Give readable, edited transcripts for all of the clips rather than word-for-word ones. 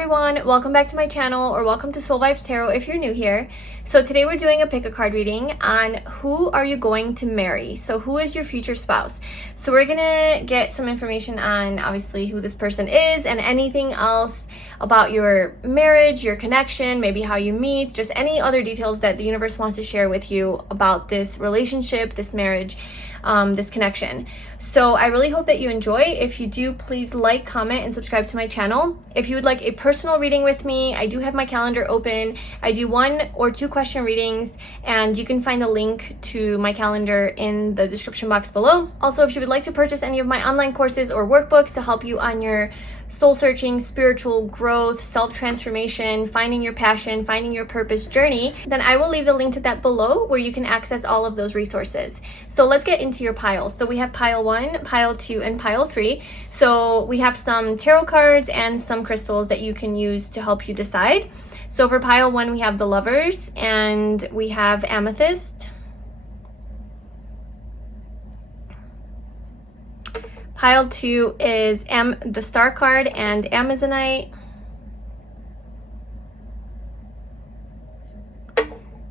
everyone, welcome back to my channel, or welcome to Soul Vibes Tarot if you're new here. So today we're doing a pick a card reading on who are you going to marry. So who is your future spouse? So we're gonna get some information on obviously who this person is and anything else about your marriage, your connection, maybe how you meet, just any other details that the universe wants to share with you about this relationship, this marriage, this connection. So I really hope that you enjoy. If you do, please like, comment, and subscribe to my channel. If you would like a personal reading with me, I do have my calendar open. I do 1 or 2 question readings, and you can find the link to my calendar in the description box below. Also, if you would like to purchase any of my online courses or workbooks to help you on your soul searching, spiritual growth, self-transformation, finding your passion, finding your purpose journey, then I will leave the link to that below where you can access all of those resources. So let's get into your piles. So we have pile 1, pile 2, and pile 3. So we have some tarot cards and some crystals that you can use to help you decide. So for pile 1, we have the Lovers and we have Amethyst. Pile 2 is the Star card and Amazonite.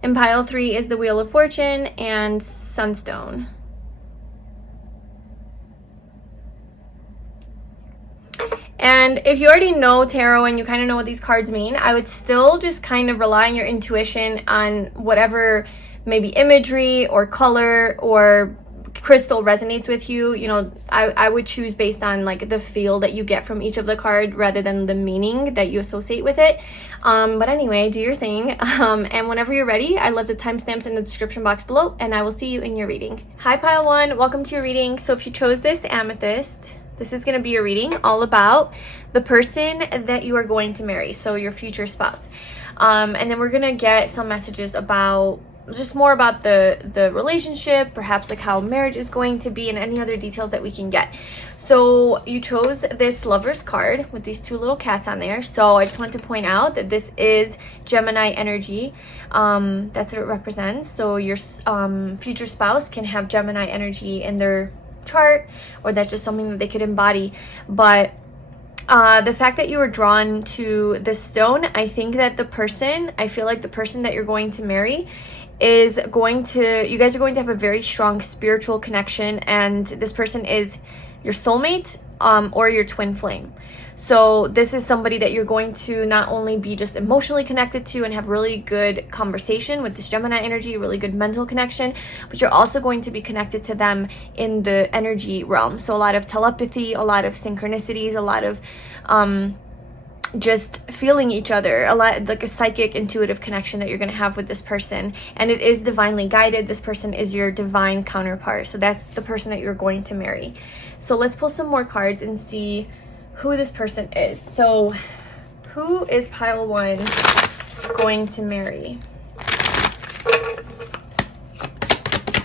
And pile 3 is the Wheel of Fortune and Sunstone. And if you already know tarot and you kind of know what these cards mean, I would still just kind of rely on your intuition on whatever maybe imagery or color or crystal resonates with you. You know, I would choose based on like the feel that you get from each of the card rather than the meaning that you associate with it. But anyway, do your thing. And whenever you're ready, I left the timestamps in the description box below, and I will see you in your reading. Hi pile 1, welcome to your reading. So if you chose this Amethyst, this is going to be your reading all about the person that you are going to marry, so your future spouse. And then we're going to get some messages about just more about the relationship, perhaps like how marriage is going to be, and any other details that we can get. So you chose this Lovers card with these 2 little cats on there. So I just want to point out that this is Gemini energy. That's what it represents. So your future spouse can have Gemini energy in their chart, or that's just something that they could embody. But the fact that you were drawn to this stone, I think that I feel like the person that you're going to marry you guys are going to have a very strong spiritual connection, and this person is your soulmate or your twin flame. So this is somebody that you're going to not only be just emotionally connected to and have really good conversation with this Gemini energy, really good mental connection, but you're also going to be connected to them in the energy realm. So a lot of telepathy, a lot of synchronicities, a lot of just feeling each other, a lot like a psychic intuitive connection that you're going to have with this person. And it is divinely guided. This person is your divine counterpart. So that's the person that you're going to marry. So let's pull some more cards and see who this person is. So who is pile 1 going to marry?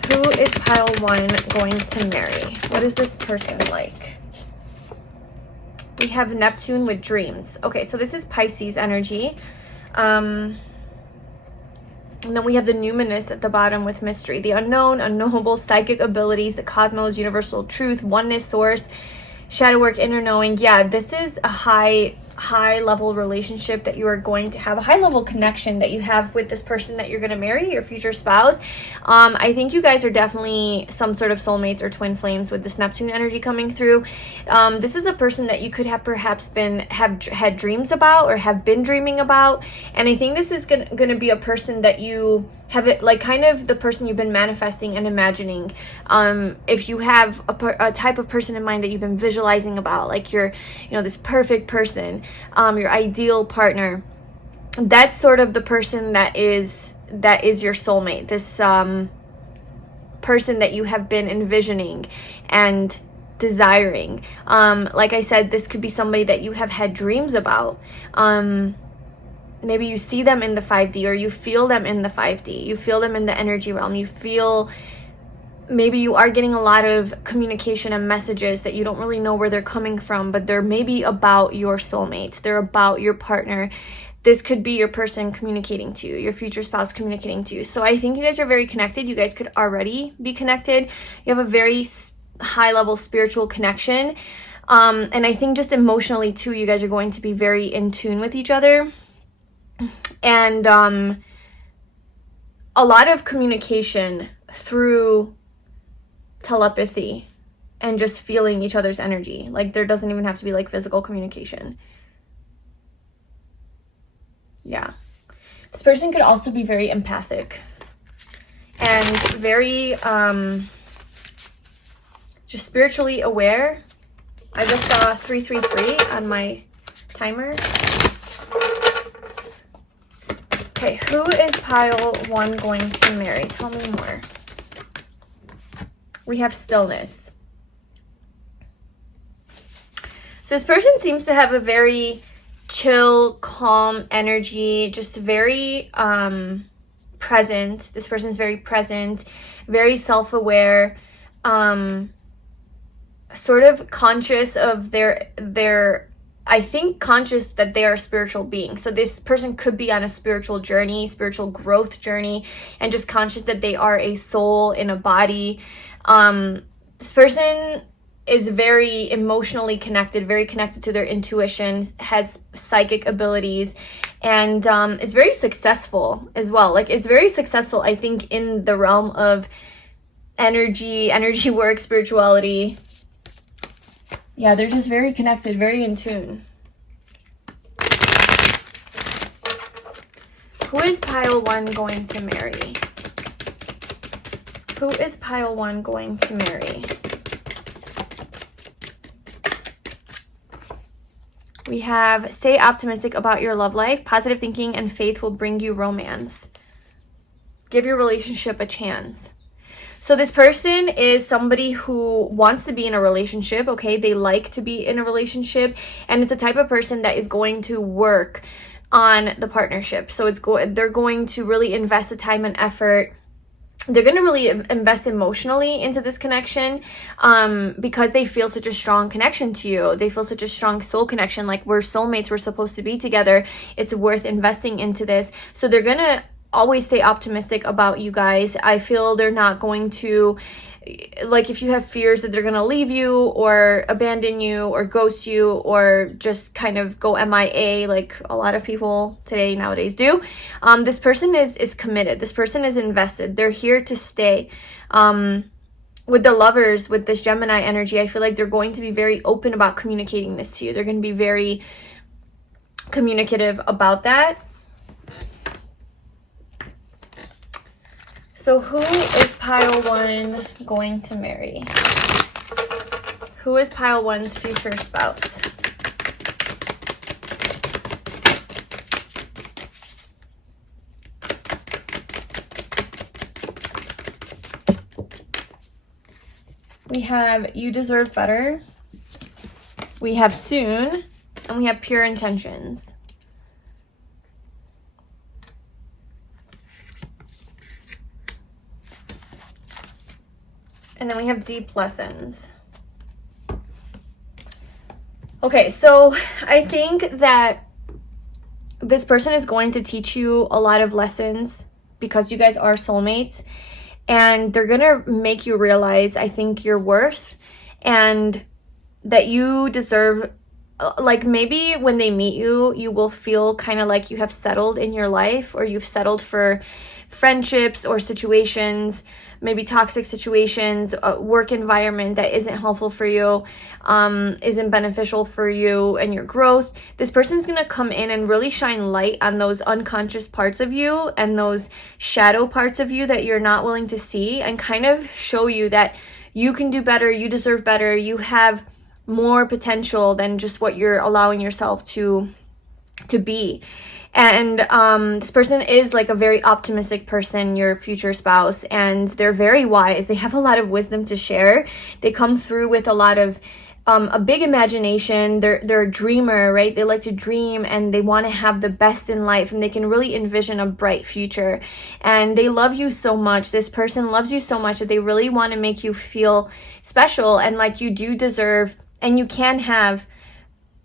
Who is pile 1 going to marry? What is this person like? We have Neptune with dreams. Okay, so this is Pisces energy. And then we have the numinous at the bottom with mystery. The unknown, unknowable, psychic abilities, the cosmos, universal truth, oneness, source, shadow work, inner knowing. Yeah, this is a high level relationship that you are going to have, a high level connection that you have with this person that you're going to marry, your future spouse. I think you guys are definitely some sort of soulmates or twin flames with this Neptune energy coming through. This is a person that you could have perhaps had dreams about or have been dreaming about, and I think this is going to be a person that you have it like kind of the person you've been manifesting and imagining. If you have a type of person in mind that you've been visualizing about, like this perfect person, your ideal partner, that's sort of the person that is your soulmate, this person that you have been envisioning and desiring. Like I said, this could be somebody that you have had dreams about. Maybe you see them in the 5D, or you feel them in the 5D. You feel them in the energy realm. You feel maybe you are getting a lot of communication and messages that you don't really know where they're coming from, but they're maybe about your soulmate. They're about your partner. This could be your person communicating to you, your future spouse communicating to you. So I think you guys are very connected. You guys could already be connected. You have a very high level spiritual connection. And I think just emotionally too, you guys are going to be very in tune with each other. And a lot of communication through telepathy and just feeling each other's energy. Like, there doesn't even have to be like physical communication. Yeah. This person could also be very empathic and very just spiritually aware. I just saw 333 on my timer. Okay, who is pile 1 going to marry? Tell me more. We have stillness. So this person seems to have a very chill, calm energy, just very present. This person is very present, very self-aware, sort of conscious of their I think conscious that they are spiritual beings. So this person could be on a spiritual journey, spiritual growth journey, and just conscious that they are a soul in a body. This person is very emotionally connected, very connected to their intuition, has psychic abilities, and is very successful as well. Like, it's very successful, I think, in the realm of energy work, spirituality. Yeah, they're just very connected, very in tune. Who is pile 1 going to marry? Who is pile 1 going to marry? We have stay optimistic about your love life. Positive thinking and faith will bring you romance. Give your relationship a chance. So this person is somebody who wants to be in a relationship, okay? They like to be in a relationship, and it's a type of person that is going to work on the partnership. So they're going to really invest the time and effort. They're going to really invest emotionally into this connection because they feel such a strong connection to you. They feel such a strong soul connection, like we're soulmates, we're supposed to be together. It's worth investing into this. So they're going to always stay optimistic about you guys. I feel they're not going to, like, if you have fears that they're going to leave you or abandon you or ghost you or just kind of go MIA like a lot of people nowadays do, this person is committed. This person is invested. They're here to stay. With the lovers, with this Gemini energy, I feel like they're going to be very open about communicating this to you. They're going to be very communicative about that. So who is pile 1 going to marry? Who is pile 1's future spouse? We have you deserve better. We have soon, and we have pure intentions. And then we have deep lessons. Okay, so I think that this person is going to teach you a lot of lessons because you guys are soulmates. And they're going to make you realize, I think, your worth and that you deserve, like, maybe when they meet you, you will feel kind of like you have settled in your life, or you've settled for friendships or situations, maybe toxic situations, a work environment that isn't helpful for you, isn't beneficial for you and your growth. This person's going to come in and really shine light on those unconscious parts of you and those shadow parts of you that you're not willing to see, and kind of show you that you can do better, you deserve better, you have more potential than just what you're allowing yourself to be. And this person is like a very optimistic person, your future spouse, and they're very wise. They have a lot of wisdom to share. They come through with a lot of a big imagination. They're a dreamer, right? They like to dream and they want to have the best in life, and they can really envision a bright future. And they love you so much. This person loves you so much that they really want to make you feel special and like you do deserve, and you can have,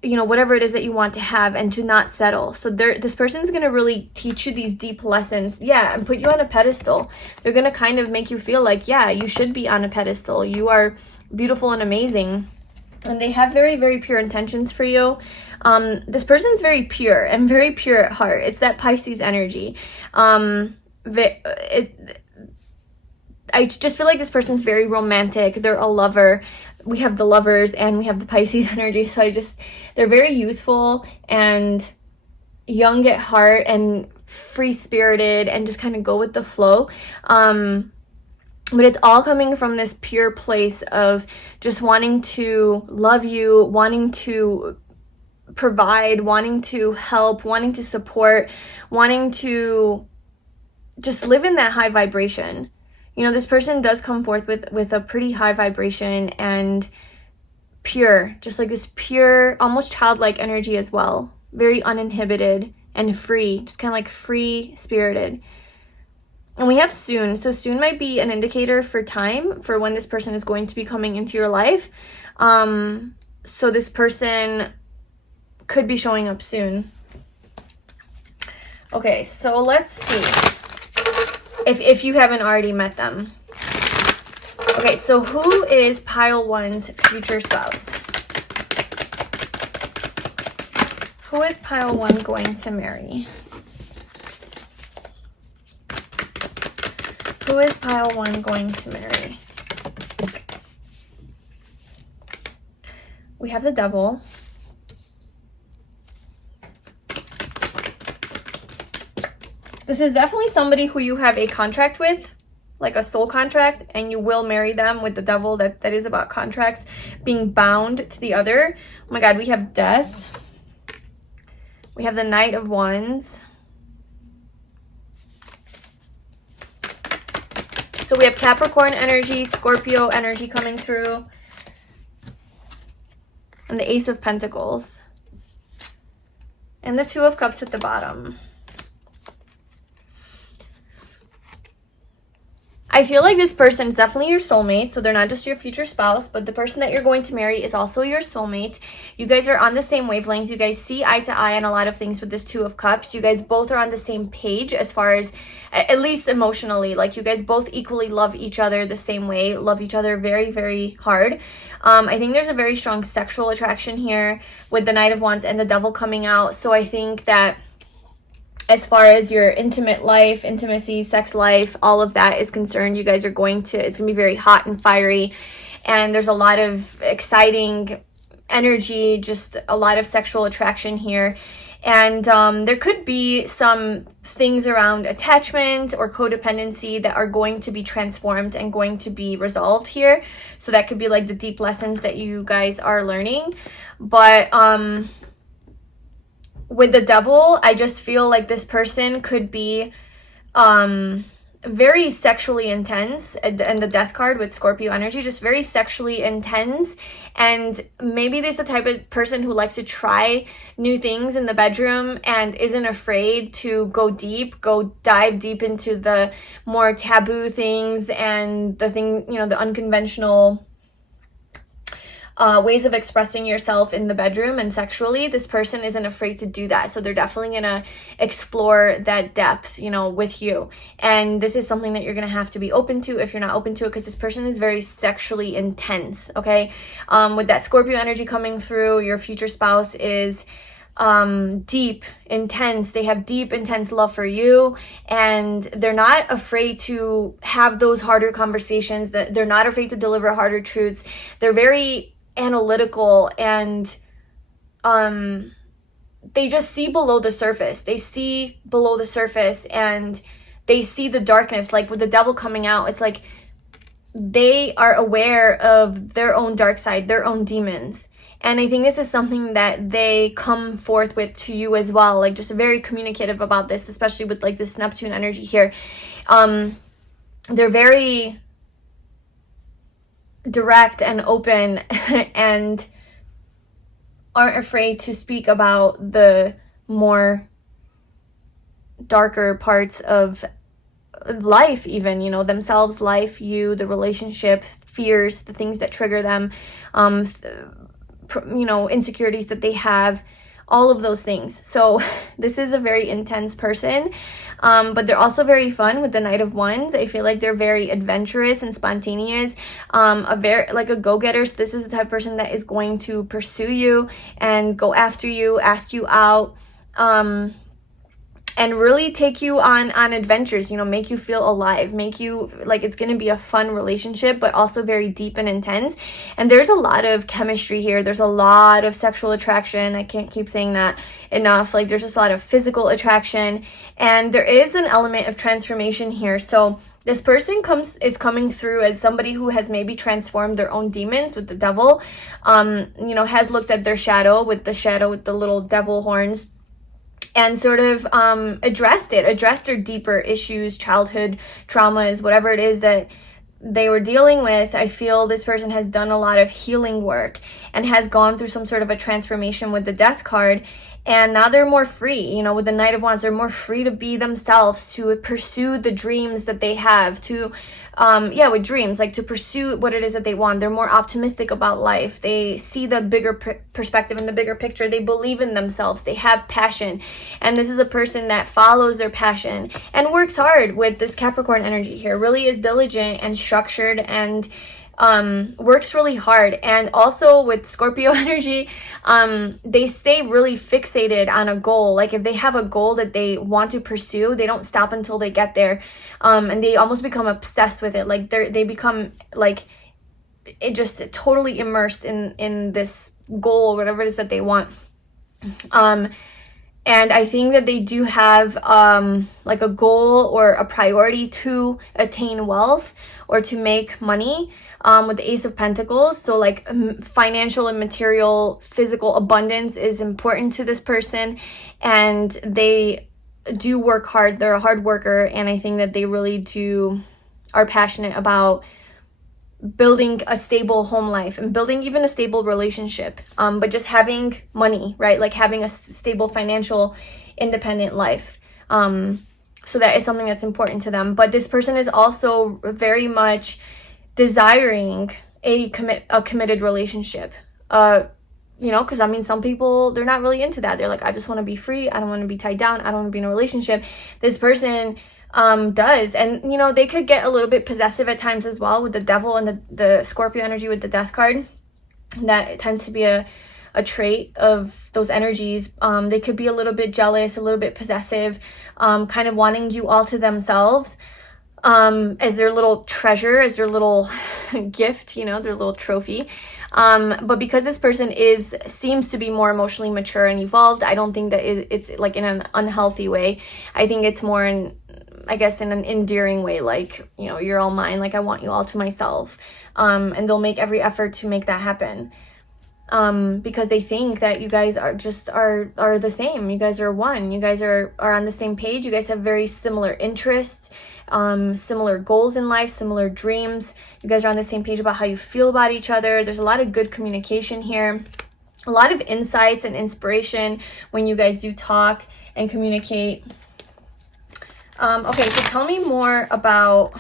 you know, whatever it is that you want to have, and to not settle. So this person's going to really teach you these deep lessons, yeah, and put you on a pedestal. They're going to kind of make you feel like, yeah, you should be on a pedestal. You are beautiful and amazing. and they have very, very pure intentions for you. This person's very pure and very pure at heart. It's that Pisces energy. I just feel like this person's very romantic. They're a lover. We have the lovers and we have the Pisces energy. So they're very youthful and young at heart and free-spirited and just kind of go with the flow. But it's all coming from this pure place of just wanting to love you, wanting to provide, wanting to help, wanting to support, wanting to just live in that high vibration. You know, this person does come forth with a pretty high vibration and pure, just like this pure, almost childlike energy as well. Very uninhibited and free, just kind of like free-spirited. And we have soon. So soon might be an indicator for time for when this person is going to be coming into your life. So this person could be showing up soon. Okay, so let's see if you haven't already met them. Okay, so who is pile one's future spouse? Who is pile one going to marry? Who is pile one going to marry? We have the Devil. This is definitely somebody who you have a contract with, like a soul contract, and you will marry them with the Devil. That is about contracts being bound to the other. Oh my God, we have Death. We have the Knight of Wands. So we have Capricorn energy, Scorpio energy coming through, and the Ace of Pentacles, and the Two of Cups at the bottom. I feel like this person's definitely your soulmate, so they're not just your future spouse, but the person that you're going to marry is also your soulmate. You guys are on the same wavelength. You guys see eye to eye on a lot of things with this Two of Cups. You guys both are on the same page as far as, at least emotionally, like you guys both equally love each other the same way, love each other very, very hard. I think there's a very strong sexual attraction here with the Knight of Wands and the Devil coming out. So I think that as far as your intimate life, intimacy, sex life, all of that is concerned, you guys are it's going to be very hot and fiery. And there's a lot of exciting energy, just a lot of sexual attraction here. And there could be some things around attachment or codependency that are going to be transformed and going to be resolved here. So that could be like the deep lessons that you guys are learning. But with the Devil, I just feel like this person could be very sexually intense, and the Death card with Scorpio energy, just very sexually intense. And maybe there's the type of person who likes to try new things in the bedroom and isn't afraid to go dive deep into the more taboo things and the unconventional ways of expressing yourself in the bedroom and sexually. This person isn't afraid to do that. So they're definitely going to explore that depth, with you. And this is something that you're going to have to be open to if you're not open to it, because this person is very sexually intense, okay? With that Scorpio energy coming through, your future spouse is deep, intense. They have deep, intense love for you, and they're not afraid to have those harder conversations. That they're not afraid to deliver harder truths. They're very analytical, and they just see below the surface. They see below the surface, and they see the darkness. Like with the Devil coming out, it's like they are aware of their own dark side, their own demons. And I think this is something that they come forth with to you as well, like just very communicative about this, especially with like this Neptune energy here. They're very direct and open and aren't afraid to speak about the more darker parts of life, even, themselves, life, you, the relationship, fears, the things that trigger them, insecurities that they have, all of those things. So this is a very intense person, but they're also very fun with the Knight of Wands. I feel like they're very adventurous and spontaneous, like a go-getter. So this is the type of person that is going to pursue you and go after you, ask you out, and really take you on adventures, you know, make you feel alive, make you like it's going to be a fun relationship, but also very deep and intense. And there's a lot of chemistry here. There's a lot of sexual attraction. I can't keep saying that enough. Like there's just a lot of physical attraction, and there is an element of transformation here. So this person is coming through as somebody who has maybe transformed their own demons with the devil, you know, has looked at their shadow with the little devil horns, and sort of addressed their deeper issues, childhood traumas, whatever it is that they were dealing with. I feel this person has done a lot of healing work and has gone through some sort of a transformation with the Death card. And now they're more free, you know, with the Knight of Wands, they're more free to be themselves, to pursue the dreams that they have, to, with dreams, like to pursue what it is that they want. They're more optimistic about life. They see the bigger perspective and the bigger picture. They believe in themselves. They have passion. And this is a person that follows their passion and works hard with this Capricorn energy here, really is diligent and structured and works really hard. And also with Scorpio energy, they stay really fixated on a goal. Like if they have a goal that they want to pursue, they don't stop until they get there, and they almost become obsessed with it. Like they become like it, just totally immersed in this goal, whatever it is that they want. And I think that they do have like a goal or a priority to attain wealth or to make money, with the Ace of Pentacles. So like financial and material, physical abundance is important to this person, and they do work hard. They're a hard worker, and I think that they really are passionate about building a stable home life and building even a stable relationship, but just having money, right? Like having a stable financial independent life. So that is something that's important to them. But this person is also very much desiring a committed relationship, you know, because I mean, some people, they're not really into that. They're like, I just want to be free. I don't want to be tied down. I don't want to be in a relationship. This person does. And, you know, they could get a little bit possessive at times as well with the devil and the Scorpio energy with the Death card. That tends to be a trait of those energies. They could be a little bit jealous, a little bit possessive, kind of wanting you all to themselves, as their little treasure, as their little gift, you know, their little trophy. But because this person seems to be more emotionally mature and evolved, I don't think that it's like in an unhealthy way. I think it's more in an endearing way, like, you know, you're all mine, like I want you all to myself. And they'll make every effort to make that happen. Because they think that you guys are the same. You guys are one. You guys are on the same page. You guys have very similar interests, similar goals in life, similar dreams. You guys are on the same page about how you feel about each other. There's a lot of good communication here, a lot of insights and inspiration when you guys do talk and communicate. Okay, so tell me more about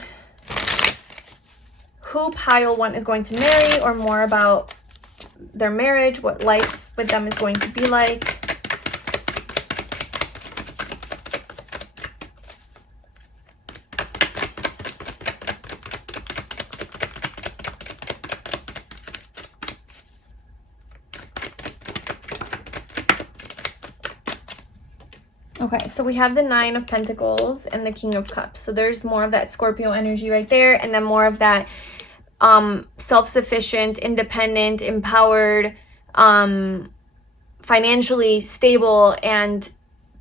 who pile one is going to marry, or more about their marriage, what life with them is going to be like. Okay, so we have the Nine of Pentacles and the King of Cups. So there's more of that Scorpio energy right there, and then more of that self-sufficient, independent, empowered, financially stable and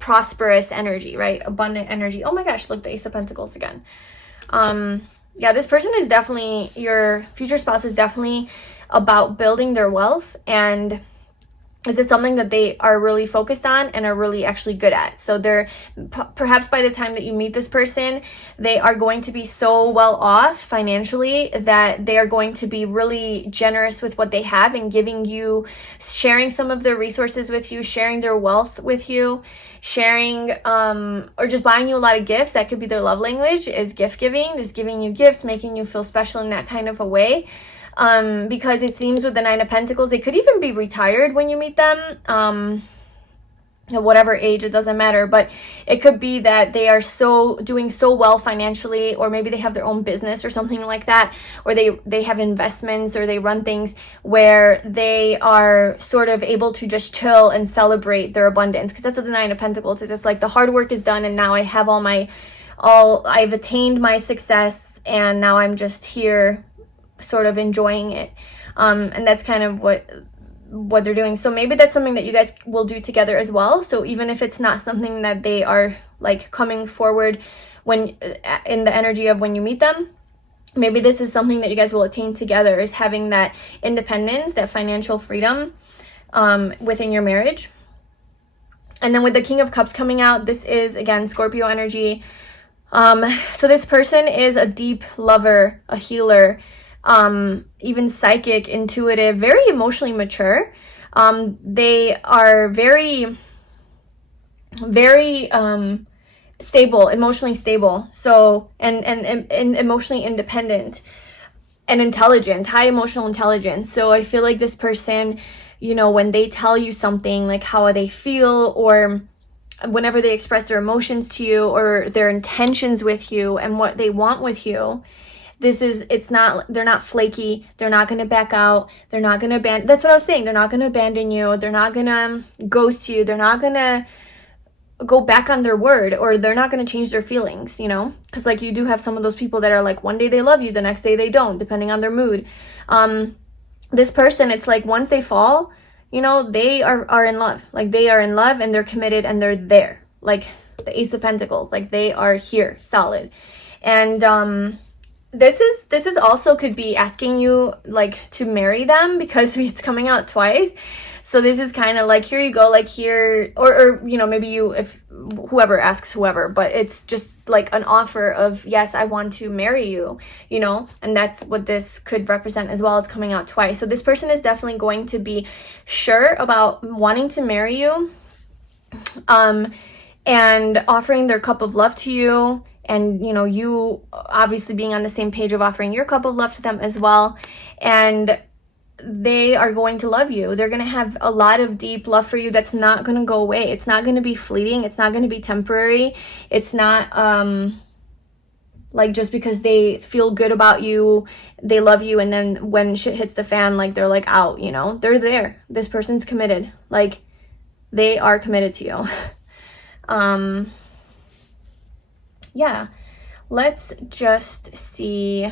prosperous energy, right? Abundant energy. Oh my gosh, look, the Ace of Pentacles again. Yeah, this person is definitely, your future spouse is definitely about building their wealth, and this is something that they are really focused on and are really actually good at. So they're perhaps by the time that you meet this person, they are going to be so well off financially that they are going to be really generous with what they have and giving you, sharing some of their resources with you, sharing their wealth with you, sharing or just buying you a lot of gifts. That could be their love language, is gift giving, just giving you gifts, making you feel special in that kind of a way. Because it seems with the Nine of Pentacles, they could even be retired when you meet them. at whatever age, it doesn't matter, but it could be that they are doing so well financially, or maybe they have their own business or something like that, or they have investments, or they run things where they are sort of able to just chill and celebrate their abundance, because that's what the Nine of Pentacles is. It's like the hard work is done, and now I have I've attained my success, and now I'm just here sort of enjoying it. And that's kind of what they're doing. So maybe that's something that you guys will do together as well. So even if it's not something that they are like coming forward when in the energy of when you meet them, maybe this is something that you guys will attain together, is having that independence, that financial freedom within your marriage. And then with the King of Cups coming out, this is again Scorpio energy. So this person is a deep lover, a healer, even psychic, intuitive, very emotionally mature. They are very stable, emotionally stable. So, and emotionally independent and intelligent, high emotional intelligence. So I feel like this person, you know, when they tell you something, like how they feel, or whenever they express their emotions to you, or their intentions with you and what they want with you, they're not flaky, they're not going to back out, they're not going to that's what I was saying, they're not going to abandon you, they're not going to ghost you, they're not going to go back on their word, or they're not going to change their feelings, you know, because like you do have some of those people that are like, one day they love you, the next day they don't, depending on their mood. This person, it's like once they fall, you know, they are in love, like they are in love, and they're committed, and they're there, like the Ace of Pentacles, like they are here, solid. And this is also could be asking you like to marry them, because it's coming out twice. So this is kind of like, here you go, like here, or you know, maybe you, if whoever asks whoever, but it's just like an offer of, yes, I want to marry you, you know, and that's what this could represent as well. It's coming out twice. So this person is definitely going to be sure about wanting to marry you, and offering their cup of love to you. And, you know, you obviously being on the same page of offering your cup of love to them as well. And they are going to love you. They're going to have a lot of deep love for you that's not going to go away. It's not going to be fleeting. It's not going to be temporary. It's not like just because they feel good about you, they love you, and then when shit hits the fan, like they're like out, you know? They're there. This person's committed. Like they are committed to you. Yeah, let's just see.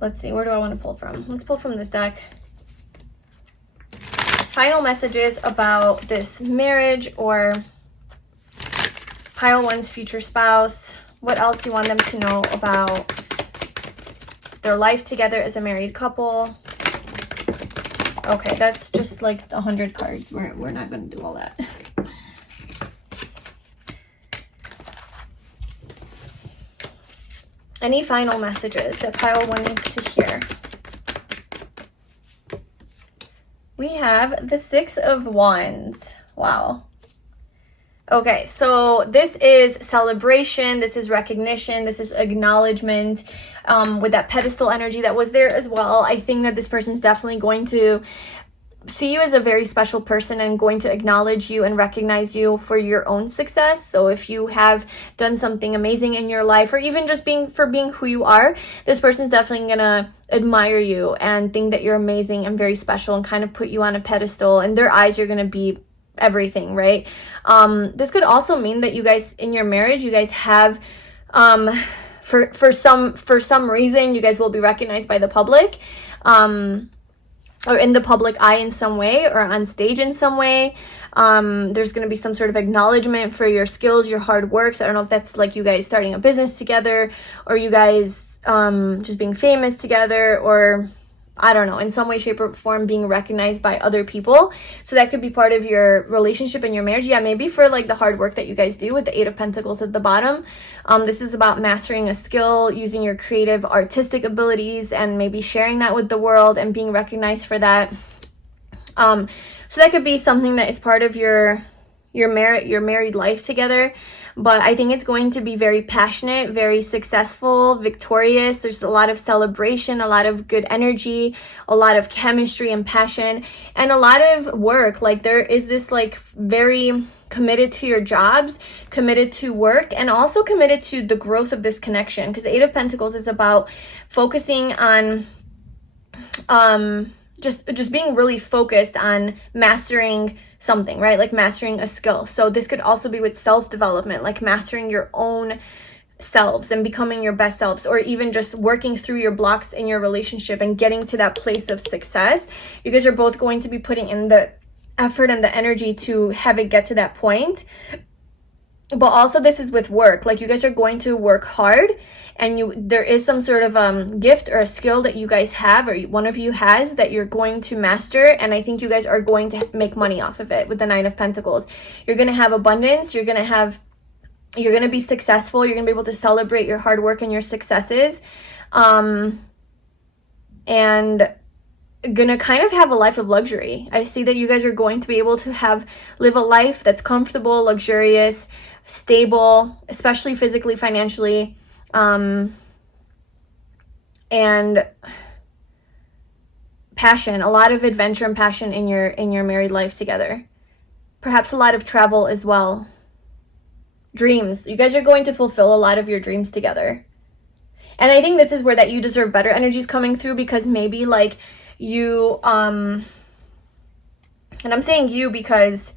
Let's see, where do I want to pull from? Let's pull from this deck. Final messages about this marriage, or pile one's future spouse. What else do you want them to know about their life together as a married couple? Okay, that's just like 100 cards. We're not going to do all that. Any final messages that pile one needs to hear? We have the Six of Wands. Wow. Okay, so this is celebration, this is recognition, this is acknowledgement, with that pedestal energy that was there as well. I think that this person's definitely going to see you as a very special person, and going to acknowledge you and recognize you for your own success. So if you have done something amazing in your life, or even just being who you are, this person's definitely gonna admire you and think that you're amazing and very special, and kind of put you on a pedestal. In their eyes, you're gonna be everything, right? This could also mean that you guys in your marriage, you guys have for some reason, you guys will be recognized by the public, or in the public eye in some way, or on stage in some way. There's going to be some sort of acknowledgement for your skills, your hard work. So I don't know if that's like you guys starting a business together, or you guys just being famous together, or I don't know, in some way, shape, or form being recognized by other people. So that could be part of your relationship and your marriage. Yeah, maybe for like the hard work that you guys do with the Eight of Pentacles at the bottom. This is about mastering a skill, using your creative, artistic abilities, and maybe sharing that with the world and being recognized for that. So that could be something that is part of your your married life together, but I think it's going to be very passionate, very successful, victorious. There's a lot of celebration, a lot of good energy, a lot of chemistry and passion, and a lot of work. Like there is this like very committed to your jobs, committed to work, and also committed to the growth of this connection, because the Eight of Pentacles is about focusing on just being really focused on mastering something, right? Like mastering a skill. So this could also be with self-development, like mastering your own selves and becoming your best selves, or even just working through your blocks in your relationship and getting to that place of success. You guys are both going to be putting in the effort and the energy to have it get to that point. But also this is with work, like you guys are going to work hard, and there is some sort of gift or a skill that you guys have, or one of you has, that you're going to master, and I think you guys are going to make money off of it with the Nine of Pentacles. You're going to have abundance, you're going to be successful, you're going to be able to celebrate your hard work and your successes, and gonna kind of have a life of luxury. I see that you guys are going to be able to live a life that's comfortable, luxurious, stable, especially physically, financially, and passion, a lot of adventure and passion in your married life together. Perhaps a lot of travel as well. Dreams. You guys are going to fulfill a lot of your dreams together. And I think this is where that you deserve better energy is coming through, because maybe like you, and I'm saying you because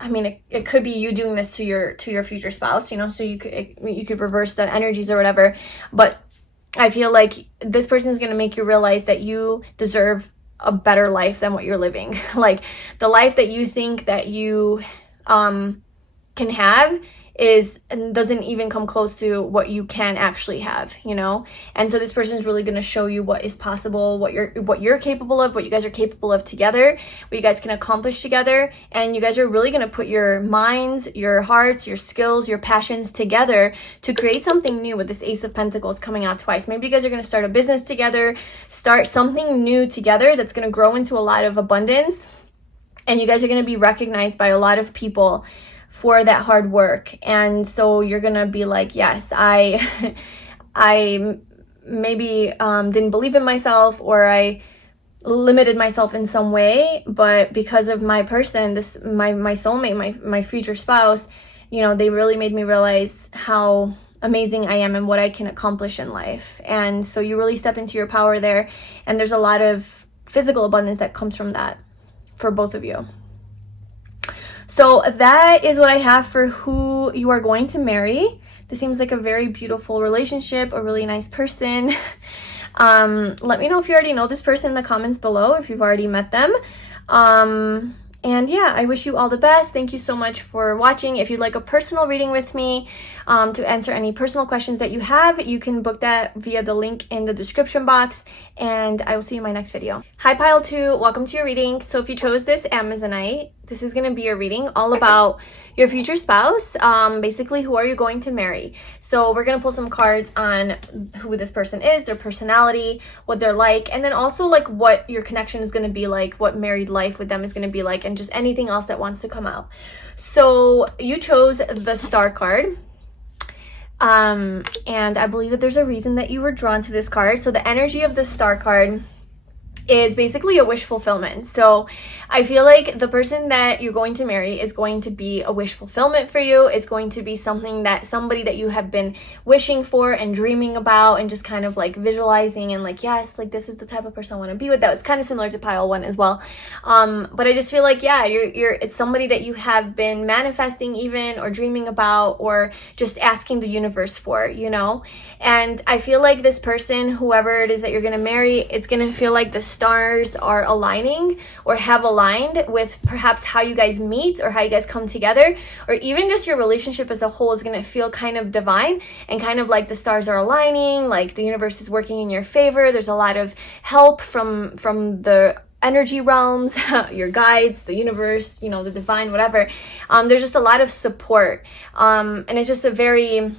I mean, it could be you doing this to your future spouse, you know, so you could reverse the energies or whatever. But I feel like this person is going to make you realize that you deserve a better life than what you're living. Like the life that you think that you can have doesn't even come close to what you can actually have, you know? And so this person is really going to show you what is possible, what you're capable of, what you guys are capable of together, what you guys can accomplish together. And you guys are really going to put your minds, your hearts, your skills, your passions together to create something new with this Ace of Pentacles coming out twice. Maybe you guys are going to start a business together, start something new together that's going to grow into a lot of abundance. And you guys are going to be recognized by a lot of people for that hard work. And so you're gonna be like, yes, I maybe didn't believe in myself, or I limited myself in some way, but because of my person, my soulmate, my future spouse, you know, they really made me realize how amazing I am and what I can accomplish in life. And so you really step into your power there, and there's a lot of physical abundance that comes from that for both of you. So that is what I have for who you are going to marry. This seems like a very beautiful relationship, a really nice person. Let me know if you already know this person in the comments below, if you've already met them. And yeah, I wish you all the best. Thank you so much for watching. If you'd like a personal reading with me to answer any personal questions that you have, you can book that via the link in the description box, and I will see you in my next video. Hi Pile 2, welcome to your reading. So if you chose this Amazonite, this is going to be a reading all about your future spouse. Basically, who are you going to marry? So we're going to pull some cards on who this person is, their personality, what they're like, and then also like what your connection is going to be like, what married life with them is going to be like, and just anything else that wants to come out. So you chose the Star card. And I believe that there's a reason that you were drawn to this card. So the energy of the Star card is basically a wish fulfillment. So I feel like the person that you're going to marry is going to be a wish fulfillment for you. It's going to be somebody that you have been wishing for and dreaming about, and just kind of like visualizing and like, yes, like this is the type of person I want to be with. That was kind of similar to Pile 1 as well. But I just feel like, yeah, it's somebody that you have been manifesting even, or dreaming about, or just asking the universe for, you know? And I feel like this person, whoever it is that you're going to marry, it's going to feel like the stars are aligning, or have aligned with perhaps how you guys meet, or how you guys come together, or even just your relationship as a whole is going to feel kind of divine, and kind of like the stars are aligning, like the universe is working in your favor. There's a lot of help from the energy realms, your guides, the universe, you know, the divine, whatever. There's just a lot of support, and it's just a very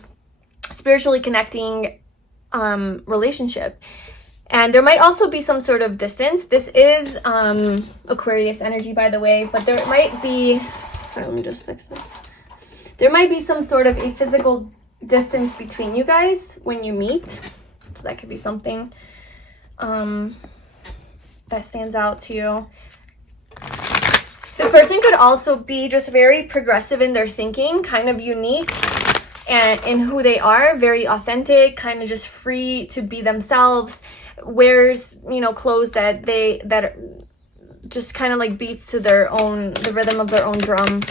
spiritually connecting relationship. And there might also be some sort of distance. This is Aquarius energy, by the way, but there might be Sorry, let me just fix this. There might be some sort of a physical distance between you guys when you meet. So that could be something that stands out to you. This person could also be just very progressive in their thinking, kind of unique and in who they are, very authentic, kind of just free to be themselves, wears, you know, clothes that just kind of like beats to the rhythm of their own drum.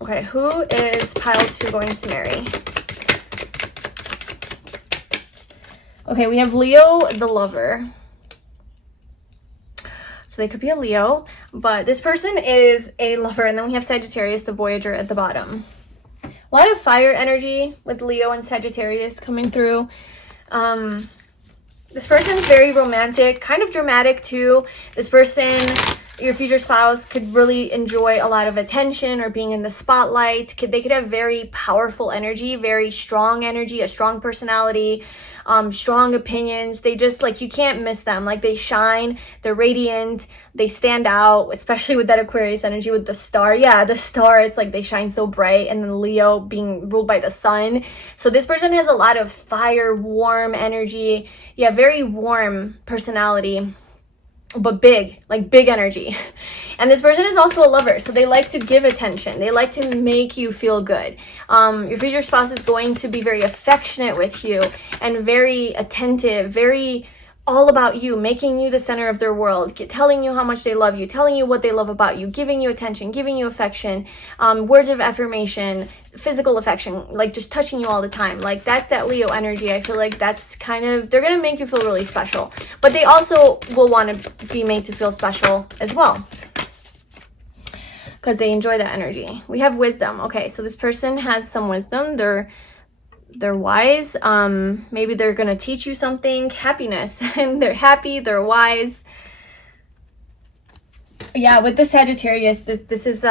Okay, who is pile 2 going to marry? Okay, we have Leo the lover. So they could be a Leo, but this person is a lover. And then we have Sagittarius, the Voyager, at the bottom. A lot of fire energy with Leo and Sagittarius coming through. This person's very romantic, kind of dramatic too. This person, your future spouse, could really enjoy a lot of attention or being in the spotlight. They could have very powerful energy, very strong energy, a strong personality, strong opinions. They just, like, you can't miss them. Like, they shine, they're radiant, they stand out, especially with that Aquarius energy with the star. Yeah, the star, it's like they shine so bright, and then Leo being ruled by the sun. So this person has a lot of fire, warm energy. Yeah, very warm personality, but big, like big energy. And this person is also a lover, so they like to give attention. They like to make you feel good. Your future spouse is going to be very affectionate with you and very attentive, very all about you, making you the center of their world, telling you how much they love you, telling you what they love about you, giving you attention, giving you affection, words of affirmation, physical affection, like just touching you all the time. Like, that's that Leo energy. I feel like that's kind of, they're going to make you feel really special, but they also will want to be made to feel special as well, because they enjoy that energy. We have wisdom. Okay, so this person has some wisdom. They're wise. Maybe they're gonna teach you something. Happiness. And they're happy, they're wise. Yeah, with the Sagittarius, this is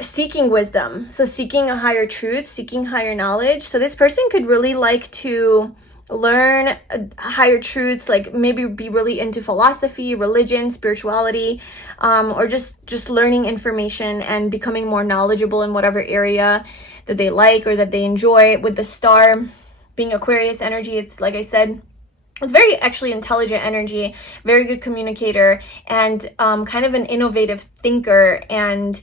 seeking wisdom. So seeking a higher truth, seeking higher knowledge. So this person could really like to learn higher truths, like maybe be really into philosophy, religion, spirituality, or just learning information and becoming more knowledgeable in whatever area that they like or that they enjoy. With the star being Aquarius energy, it's, like I said, it's very actually intelligent energy, very good communicator, and kind of an innovative thinker, and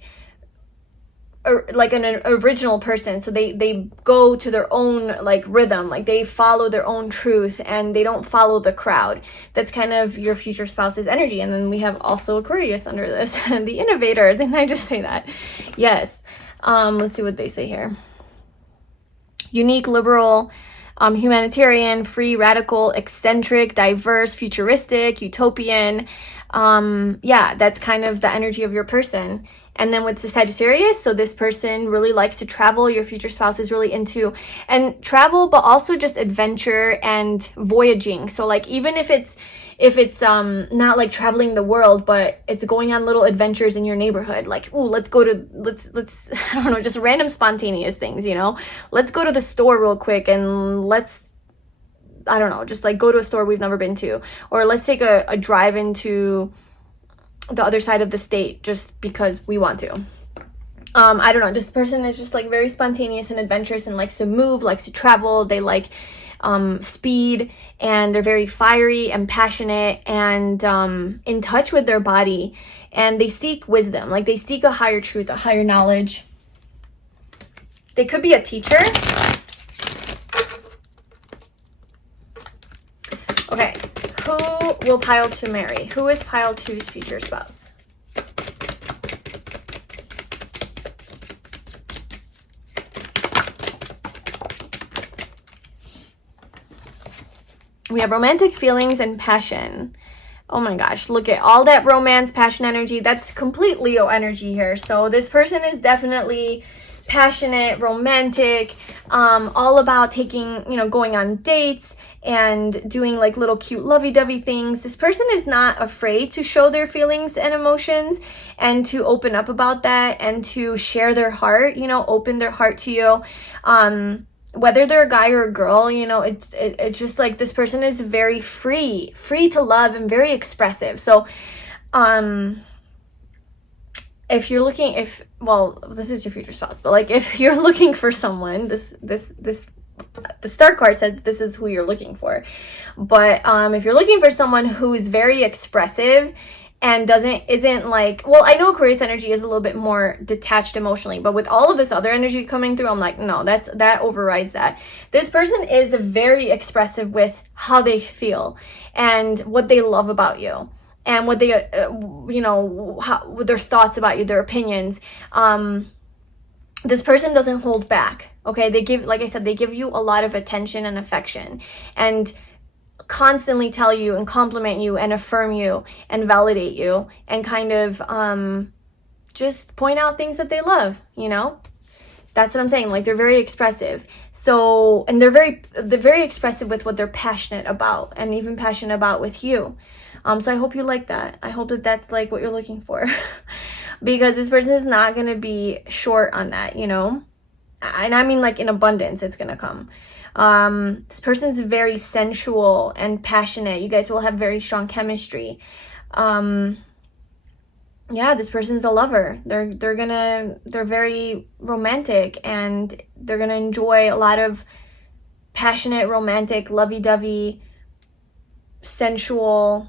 like an original person. So they go to their own like rhythm, like they follow their own truth and they don't follow the crowd. That's kind of your future spouse's energy. And then we have also Aquarius under this, and the innovator. Didn't I just say that? Yes. Let's see what they say here. Unique, liberal, humanitarian, free, radical, eccentric, diverse, futuristic, utopian. Yeah, that's kind of the energy of your person. And then with the Sagittarius, so this person really likes to travel. Your future spouse is really into and travel, but also just adventure and voyaging. So like, even if it's not like traveling the world, but it's going on little adventures in your neighborhood. Like, ooh, let's I don't know, just random spontaneous things, you know? Let's go to the store real quick and I don't know, just like go to a store we've never been to. Or let's take a drive into the other side of the state just because we want to. I don't know, this person is just like very spontaneous and adventurous and likes to move, likes to travel. They like speed, and they're very fiery and passionate and in touch with their body, and they seek wisdom, like they seek a higher truth, a higher knowledge. They could be a teacher. Okay, who will pile 2 marry? Who is pile 2's future spouse? We have romantic feelings and passion. Oh my gosh, look at all that romance, passion energy. That's complete Leo energy here. So this person is definitely passionate, romantic, all about taking, going on dates and doing like little cute lovey-dovey things. This person is not afraid to show their feelings and emotions and to open up about that and to share their heart, open their heart to you. whether they're a guy or a girl, you know, it's just like this person is very free to love and very expressive. So if you're looking, well, this is your future spouse, but like if you're looking for someone, the star card said this is who you're looking for. But if you're looking for someone who's very expressive and isn't like, well, I know Aquarius energy is a little bit more detached emotionally, but with all of this other energy coming through, I'm like, no, that overrides that. This person is very expressive with how they feel and what they love about you and what they you know, what their thoughts about you, their opinions. This person doesn't hold back. Okay, they give, like I said, they give you a lot of attention and affection and constantly tell you and compliment you and affirm you and validate you and kind of just point out things that they love, you know? That's what I'm saying. Like, they're very expressive. So, and they're very expressive with what they're passionate about and even passionate about with you. So I hope you like that. I hope that that's like what you're looking for because this person is not going to be short on that, you know? And I mean, like, in abundance, it's going to come. This person's very sensual and passionate. You guys will have very strong chemistry. Yeah, this person's a lover. They're very romantic and they're gonna enjoy a lot of passionate, romantic, lovey-dovey, sensual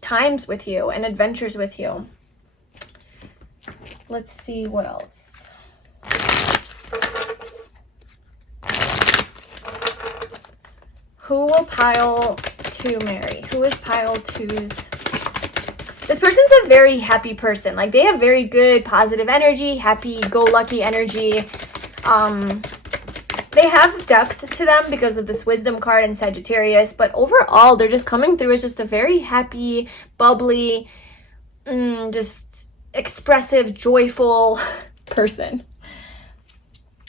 times with you and adventures with you. Let's see what else. Who will pile to marry? Who is pile two's? This person's a very happy person. Like, they have very good positive energy, happy-go-lucky energy. They have depth to them because of this wisdom card and Sagittarius, but overall they're just coming through as just a very happy, bubbly, just expressive, joyful person.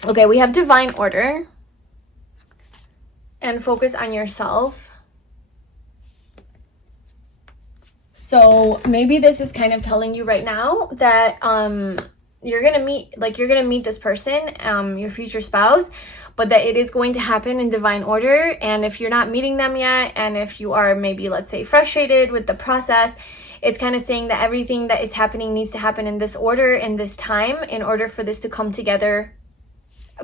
Okay, we have divine order and focus on yourself. So maybe this is kind of telling you right now that you're gonna meet this person, your future spouse, but that it is going to happen in divine order. And if you're not meeting them yet, and if you are maybe, let's say, frustrated with the process, it's kind of saying that everything that is happening needs to happen in this order, in this time, in order for this to come together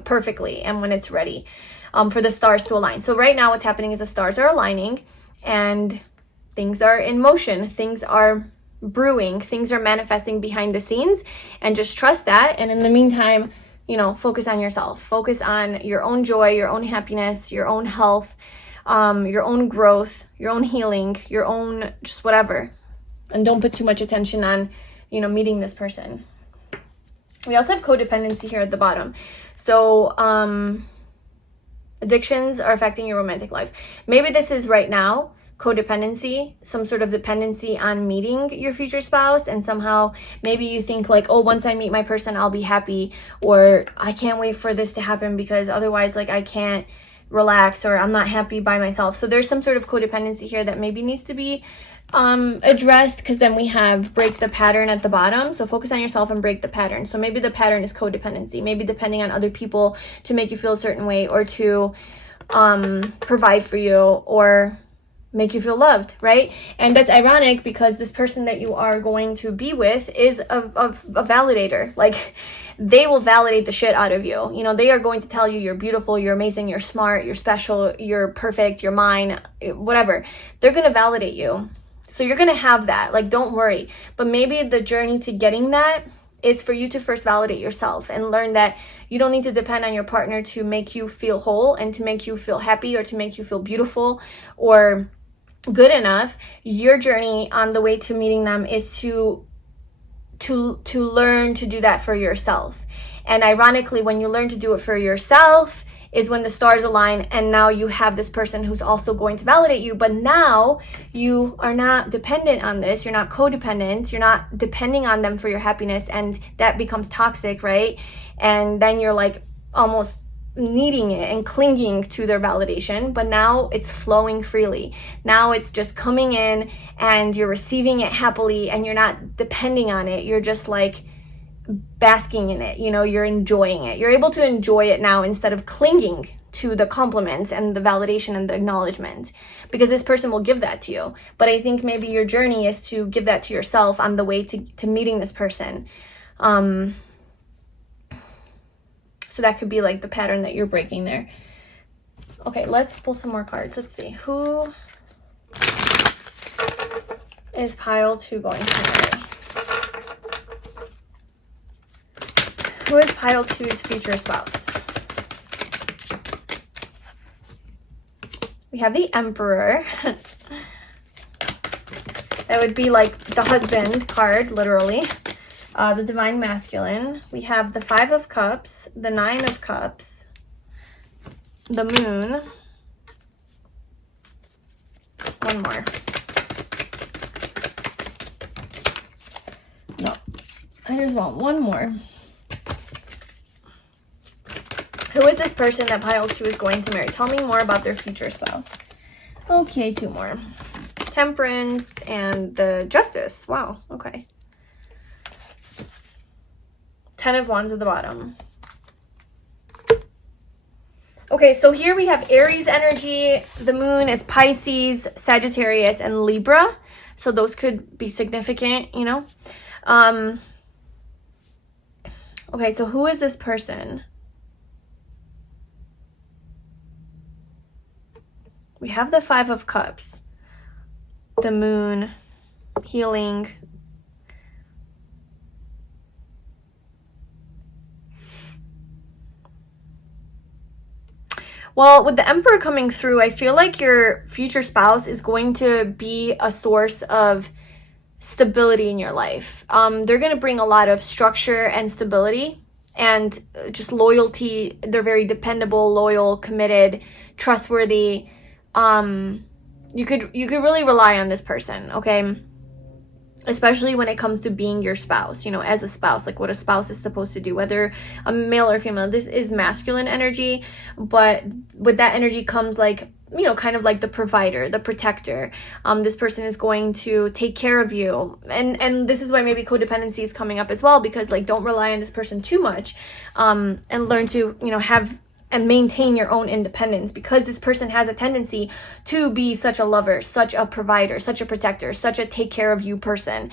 perfectly and when it's ready, for the stars to align. So right now what's happening is the stars are aligning and things are in motion, things are brewing, things are manifesting behind the scenes, and just trust that. And in the meantime, you know, focus on yourself, focus on your own joy, your own happiness, your own health, your own growth, your own healing, your own just whatever. And don't put too much attention on, you know, meeting this person. We also have codependency here at the bottom. So addictions are affecting your romantic life. Maybe this is right now codependency, some sort of dependency on meeting your future spouse, and somehow maybe you think like, oh, once I meet my person I'll be happy, or I can't wait for this to happen because otherwise like I can't relax, or I'm not happy by myself. So there's some sort of codependency here that maybe needs to be addressed, because then we have break the pattern at the bottom. So focus on yourself and break the pattern. So maybe the pattern is codependency, maybe depending on other people to make you feel a certain way, or to provide for you, or make you feel loved, right? And that's ironic because this person that you are going to be with is a validator. Like, they will validate the shit out of you. You know, they are going to tell you you're beautiful, you're amazing, you're smart, you're special, you're perfect, you're mine, whatever. They're going to validate you. So you're going to have that. Like, don't worry. But maybe the journey to getting that is for you to first validate yourself and learn that you don't need to depend on your partner to make you feel whole and to make you feel happy or to make you feel beautiful or good enough. Your journey on the way to meeting them is to learn to do that for yourself. And ironically, when you learn to do it for yourself is when the stars align, and now you have this person who's also going to validate you, but now you are not dependent on this, you're not codependent, you're not depending on them for your happiness, and that becomes toxic, right? And then you're like almost needing it and clinging to their validation, but now it's flowing freely. Now it's just coming in and you're receiving it happily, and you're not depending on it. You're just like basking in it, you know, you're enjoying it. You're able to enjoy it now instead of clinging to the compliments and the validation and the acknowledgement, because this person will give that to you. But I think maybe your journey is to give that to yourself on the way to meeting this person. So that could be like the pattern that you're breaking there. Okay, let's pull some more cards. Let's see. Who is pile 2 going to marry? Who is pile 2's future spouse? We have the Emperor. That would be like the husband card, literally. The Divine Masculine. We have the 5 of Cups, the 9 of Cups, the Moon. One more. No, I just want one more. Who is this person that pile 2 is going to marry? Tell me more about their future spouse. Okay, 2 more. Temperance and the Justice. Wow, okay. 10 of Wands at the bottom. Okay, so here we have Aries energy. The moon is Pisces, Sagittarius, and Libra. So those could be significant, you know. Okay, so who is this person? We have the 5 of Cups, the moon, healing. Well, with the Emperor coming through, I feel like your future spouse is going to be a source of stability in your life. They're going to bring a lot of structure and stability and just loyalty. They're very dependable, loyal, committed, trustworthy. You could really rely on this person, okay? Especially when it comes to being your spouse, you know, as a spouse, like what a spouse is supposed to do, whether a male or female. This is masculine energy, but with that energy comes like, you know, kind of like the provider, the protector. This person is going to take care of you. And this is why maybe codependency is coming up as well, because like don't rely on this person too much, and learn to, you know, have and maintain your own independence, because this person has a tendency to be such a lover, such a provider, such a protector, such a take care of you person.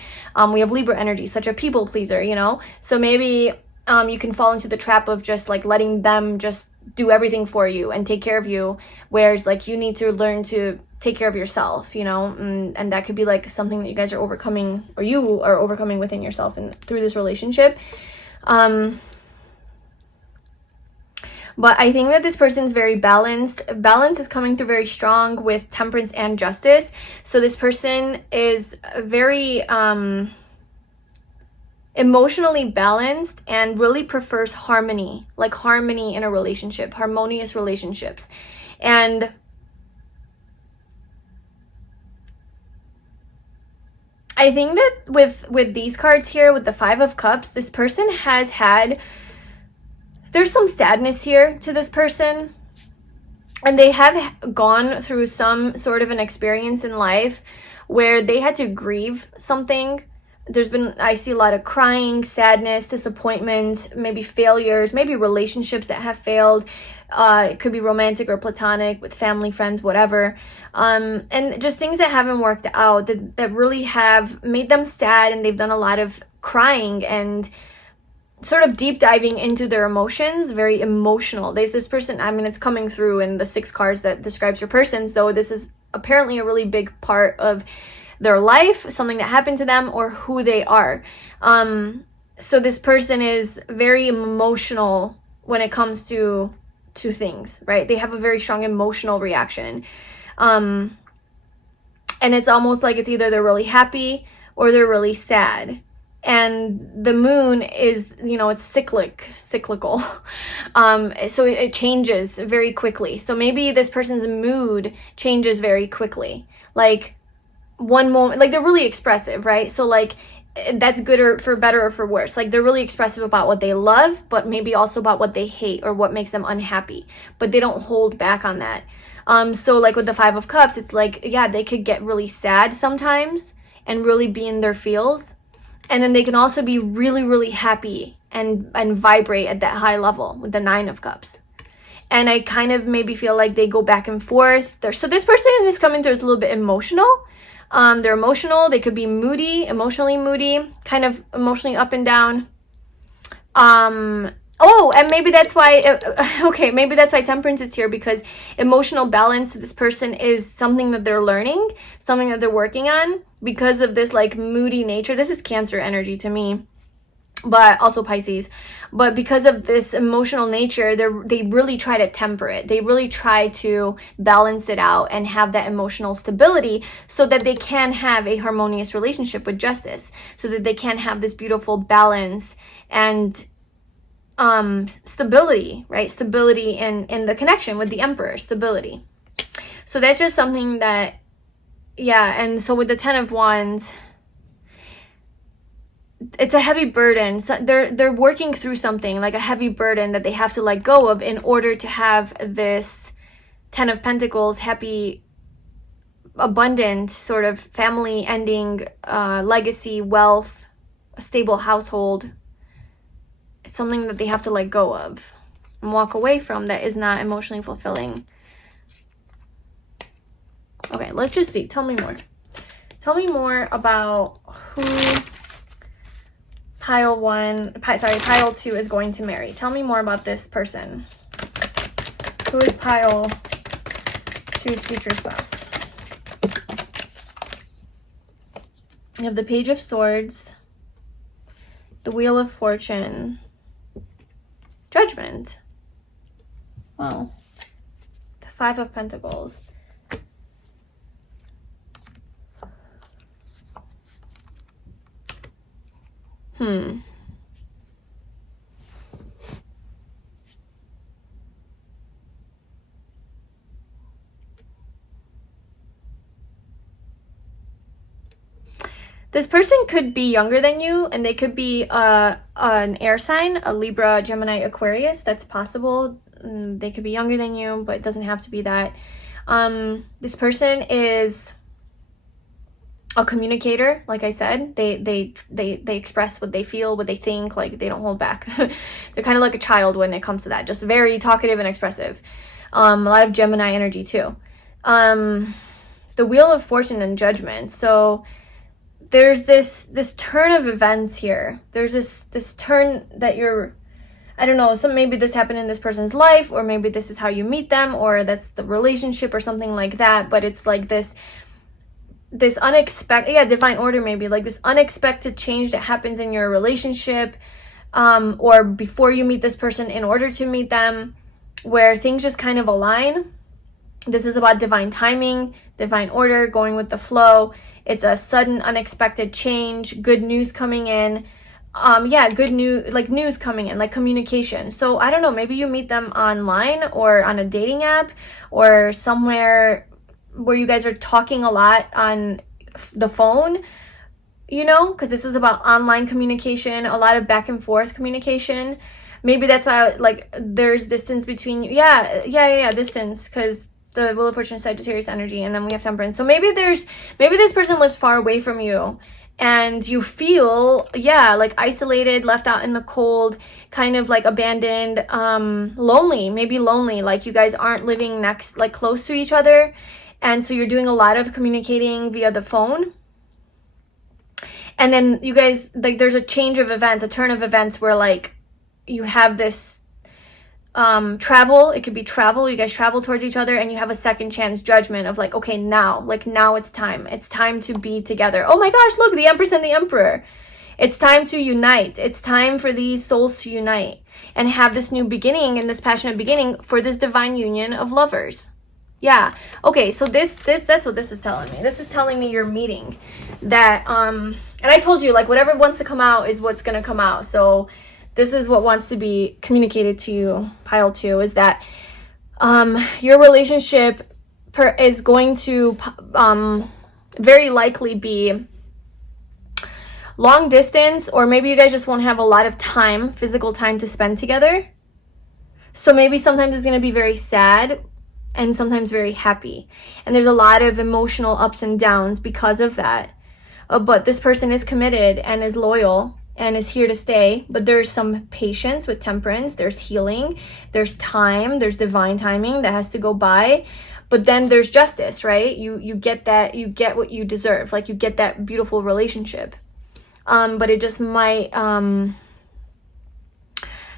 We have Libra energy, such a people pleaser, you know? So maybe you can fall into the trap of just like letting them just do everything for you and take care of you, whereas like you need to learn to take care of yourself, you know? And that could be like something that you guys are overcoming, or you are overcoming within yourself and through this relationship. But I think that this person is very balanced. Balance is coming through very strong with Temperance and Justice. So this person is very emotionally balanced and really prefers harmony, like harmony in a relationship, harmonious relationships. And I think that with these cards here, with the 5 of Cups, this person has had... There's some sadness here to this person, and they have gone through some sort of an experience in life where they had to grieve something. I see a lot of crying, sadness, disappointments, maybe failures, maybe relationships that have failed. It could be romantic or platonic, with family, friends, whatever. And just things that haven't worked out that really have made them sad, and they've done a lot of crying and sort of deep diving into their emotions, very emotional. This person, I mean, it's coming through in the 6 cards that describes your person. So this is apparently a really big part of their life, something that happened to them, or who they are. So this person is very emotional when it comes to things, right? They have a very strong emotional reaction. And it's almost like it's either they're really happy or they're really sad. And the moon is, you know, it's cyclical. So it changes very quickly. So maybe this person's mood changes very quickly. Like one moment, like they're really expressive, right? So like that's good or for better or for worse. Like they're really expressive about what they love, but maybe also about what they hate or what makes them unhappy. But they don't hold back on that. So like with the 5 of Cups, it's like, yeah, they could get really sad sometimes and really be in their feels. And then they can also be really, really happy and vibrate at that high level with the 9 of Cups. And I kind of maybe feel like they go back and forth. So this person is coming through as a little bit emotional. They're emotional. They could be moody, emotionally moody, kind of emotionally up and down. Oh, and maybe that's why, okay, maybe that's why Temperance is here, because emotional balance to this person is something that they're learning, something that they're working on because of this like moody nature. This is Cancer energy to me, but also Pisces. But because of this emotional nature, they really try to temper it. They really try to balance it out and have that emotional stability so that they can have a harmonious relationship with Justice, so that they can have this beautiful balance and stability, right? Stability in the connection with the Emperor, stability. So that's just something that, yeah. And so with the 10 of Wands, it's a heavy burden. So they're working through something like a heavy burden that they have to let go of in order to have this 10 of Pentacles, happy, abundant sort of family ending, legacy, wealth, a stable household. It's something that they have to let go of and walk away from that is not emotionally fulfilling. Okay, let's just see. Tell me more. Tell me more about who pile 2 is going to marry. Tell me more about this person. Who is pile 2's future spouse? You have the Page of Swords, the Wheel of Fortune, Judgment. Wow. The 5 of Pentacles. This person could be younger than you, and they could be an air sign, a Libra, Gemini, Aquarius. That's possible. They could be younger than you, but it doesn't have to be that. This person is a communicator, like I said. They express what they feel, what they think, like they don't hold back. They're kind of like a child when it comes to that, just very talkative and expressive. A lot of Gemini energy too. The Wheel of Fortune and Judgment. So there's this turn of events here. There's this turn that you're, I don't know, so maybe this happened in this person's life, or maybe this is how you meet them, or that's the relationship or something like that. But it's like this unexpected, yeah, divine order, maybe like this unexpected change that happens in your relationship, or before you meet this person in order to meet them, where things just kind of align. This is about divine timing, divine order, going with the flow. It's a sudden, unexpected change, good news coming in. Good news, like news coming in, like communication. So I don't know, maybe you meet them online or on a dating app or somewhere where you guys are talking a lot on the phone, you know, because this is about online communication, a lot of back and forth communication. Maybe that's why, like, there's distance between you. Yeah, distance, because the Wheel of Fortune is Sagittarius energy, and then we have Temperance. So maybe this person lives far away from you, and you feel, like isolated, left out in the cold, kind of like abandoned, lonely, like you guys aren't living close to each other. And so you're doing a lot of communicating via the phone. And then you guys, like, there's a change of events, a turn of events where, like, you have this travel. It could be travel. You guys travel towards each other, and you have a second chance judgment of, like, okay, now it's time. It's time to be together. Oh my gosh, look, the Empress and the Emperor. It's time to unite. It's time for these souls to unite and have this new beginning and this passionate beginning for this divine union of lovers. Yeah. Okay, so that's what this is telling me. This is telling me you're meeting that, and I told you, like, whatever wants to come out is what's going to come out. So this is what wants to be communicated to you, pile 2, is that your relationship is going to very likely be long distance, or maybe you guys just won't have a lot of time, physical time to spend together. So maybe sometimes it's going to be very sad and sometimes very happy. And there's a lot of emotional ups and downs because of that. but this person is committed and is loyal and is here to stay. But there's some patience with Temperance, there's healing, there's time, there's divine timing that has to go by. But then there's justice, right? You get that, you get what you deserve, like you get that beautiful relationship. But it just might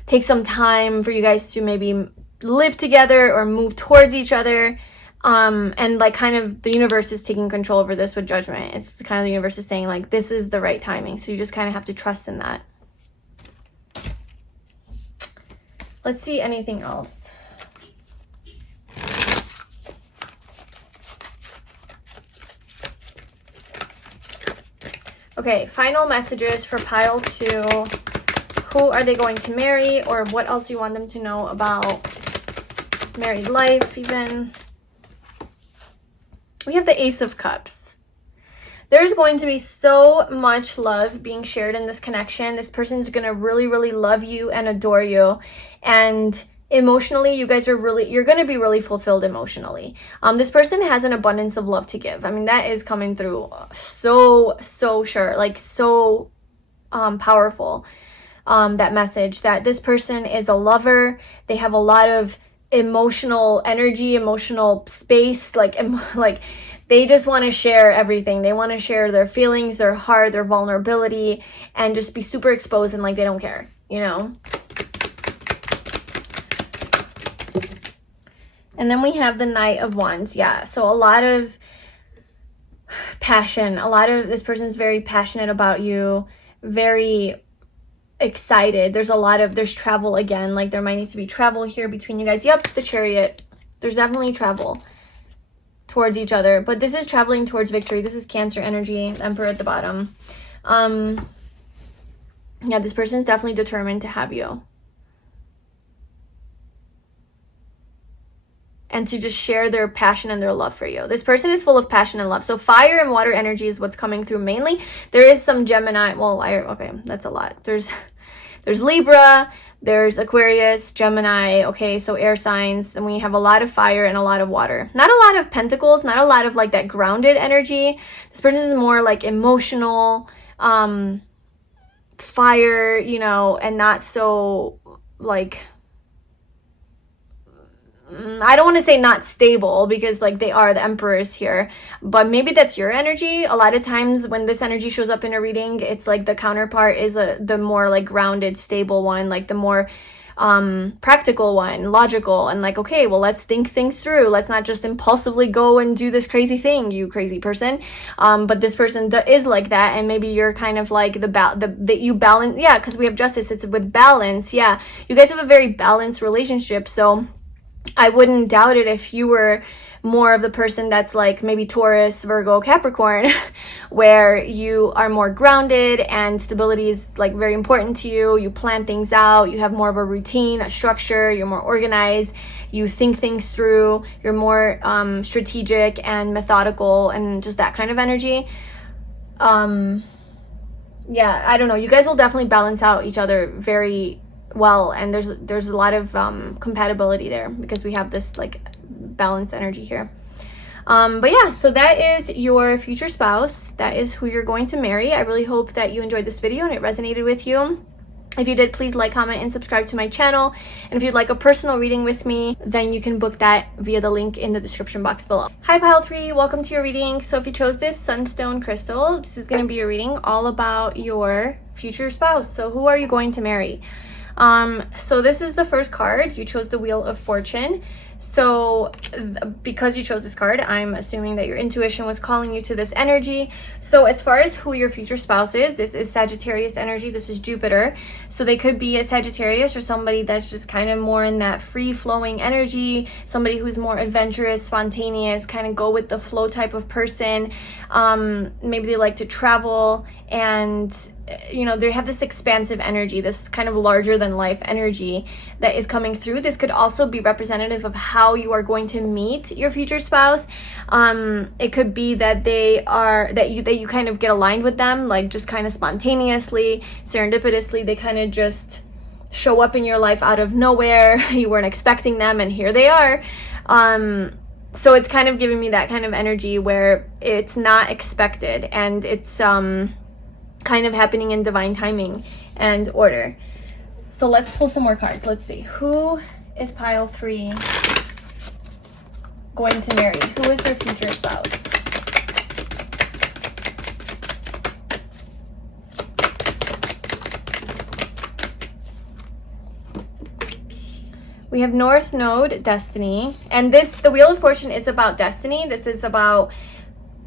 take some time for you guys to maybe live together or move towards each other. And like kind of the universe is taking control over this with Judgment. It's kind of the universe is saying like this is the right timing, so you just kind of have to trust in that. Let's see anything else. Okay, final messages for pile 2. Who are they going to marry, or what else you want them to know about married life even. We have the Ace of Cups. There's going to be so much love being shared in this connection. This person's going to really, really love you and adore you. And emotionally, you guys are you're going to be really fulfilled emotionally. This person has an abundance of love to give. I mean, that is coming through so sure, like so powerful. That message that this person is a lover. They have a lot of emotional energy, emotional space, like they just want to share everything. They want to share their feelings, their heart, their vulnerability, and just be super exposed and like they don't care, you know. And then we have the Knight of Wands. Yeah, so a lot of passion. This person's very passionate about you, very excited. There's travel again, like there might need to be travel here between you guys. Yep, the Chariot. There's definitely travel towards each other, but this is traveling towards victory. This is Cancer energy, Emperor at the bottom. Yeah, this person's definitely determined to have you and to just share their passion and their love for you. This person is full of passion and love. So fire and water energy is what's coming through mainly. There is some Gemini. Well, okay, that's a lot. There's Libra, there's Aquarius, Gemini, okay, so air signs. Then we have a lot of fire and a lot of water. Not a lot of pentacles, not a lot of like that grounded energy. This person is more like emotional, fire, you know, and not so like, I don't want to say not stable because like they are the emperors here, but maybe that's your energy. A lot of times when this energy shows up in a reading, it's like the counterpart is the more like grounded, stable one, like the more practical one, logical, and like, okay, well, let's think things through. Let's not just impulsively go and do this crazy thing, you crazy person. But this person is like that, and maybe you're kind of like that you balance. Yeah, because we have Justice. It's with balance. Yeah, you guys have a very balanced relationship, so I wouldn't doubt it if you were more of the person that's like maybe Taurus, Virgo, Capricorn, where you are more grounded and stability is like very important to you. You plan things out, you have more of a routine, a structure, you're more organized, you think things through, you're more strategic and methodical and just that kind of energy. Yeah, I don't know. You guys will definitely balance out each other very well, and there's a lot of compatibility there because we have this like balanced energy here. But yeah, so that is your future spouse. That is who you're going to marry. I really hope that you enjoyed this video and it resonated with you. If you did, please like, comment, and subscribe to my channel. And if you'd like a personal reading with me, then you can book that via the link in the description box below. Hi Pile 3, welcome to your reading. So if you chose this sunstone crystal, this is going to be a reading all about your future spouse. So who are you going to marry? So this is the first card. You chose the Wheel of Fortune. So because you chose this card, I'm assuming that your intuition was calling you to this energy. So as far as who your future spouse is, this is Sagittarius energy. This is Jupiter. So they could be a Sagittarius or somebody that's just kind of more in that free-flowing energy, somebody who's more adventurous, spontaneous, kind of go with the flow type of person. Maybe they like to travel, and you know, they have this expansive energy, this kind of larger than life energy that is coming through. This could also be representative of how you are going to meet your future spouse. It could be that you kind of get aligned with them, like just kind of spontaneously, serendipitously, they kind of just show up in your life out of nowhere. You weren't expecting them and here they are. So it's kind of giving me that kind of energy where it's not expected and it's kind of happening in divine timing and order. So let's pull some more cards. Let's see. Who is pile 3 going to marry? Who is their future spouse? We have North Node, Destiny. And the Wheel of Fortune is about destiny. This is about,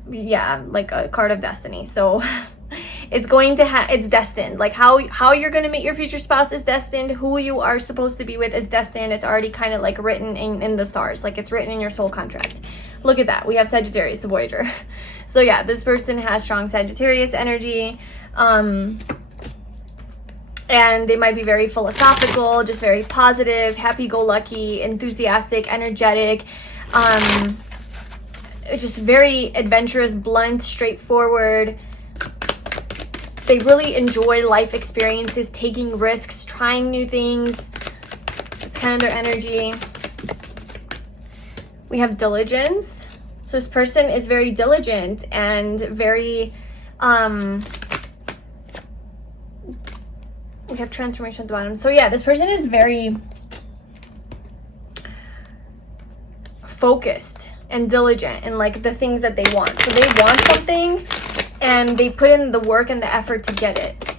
yeah, like a card of destiny. So it's going to it's destined. Like how you're going to meet your future spouse is destined. Who you are supposed to be with is destined. It's already kind of like written in the stars. Like it's written in your soul contract. Look at that. We have Sagittarius, the Voyager. So yeah, this person has strong Sagittarius energy. And they might be very philosophical, just very positive, happy-go-lucky, enthusiastic, energetic, just very adventurous, blunt, straightforward. They really enjoy life experiences, taking risks, trying new things. It's kind of their energy. We have diligence. So this person is very diligent and very... we have transformation at the bottom. So yeah, this person is very focused and diligent in like the things that they want. So they want something and they put in the work and the effort to get it.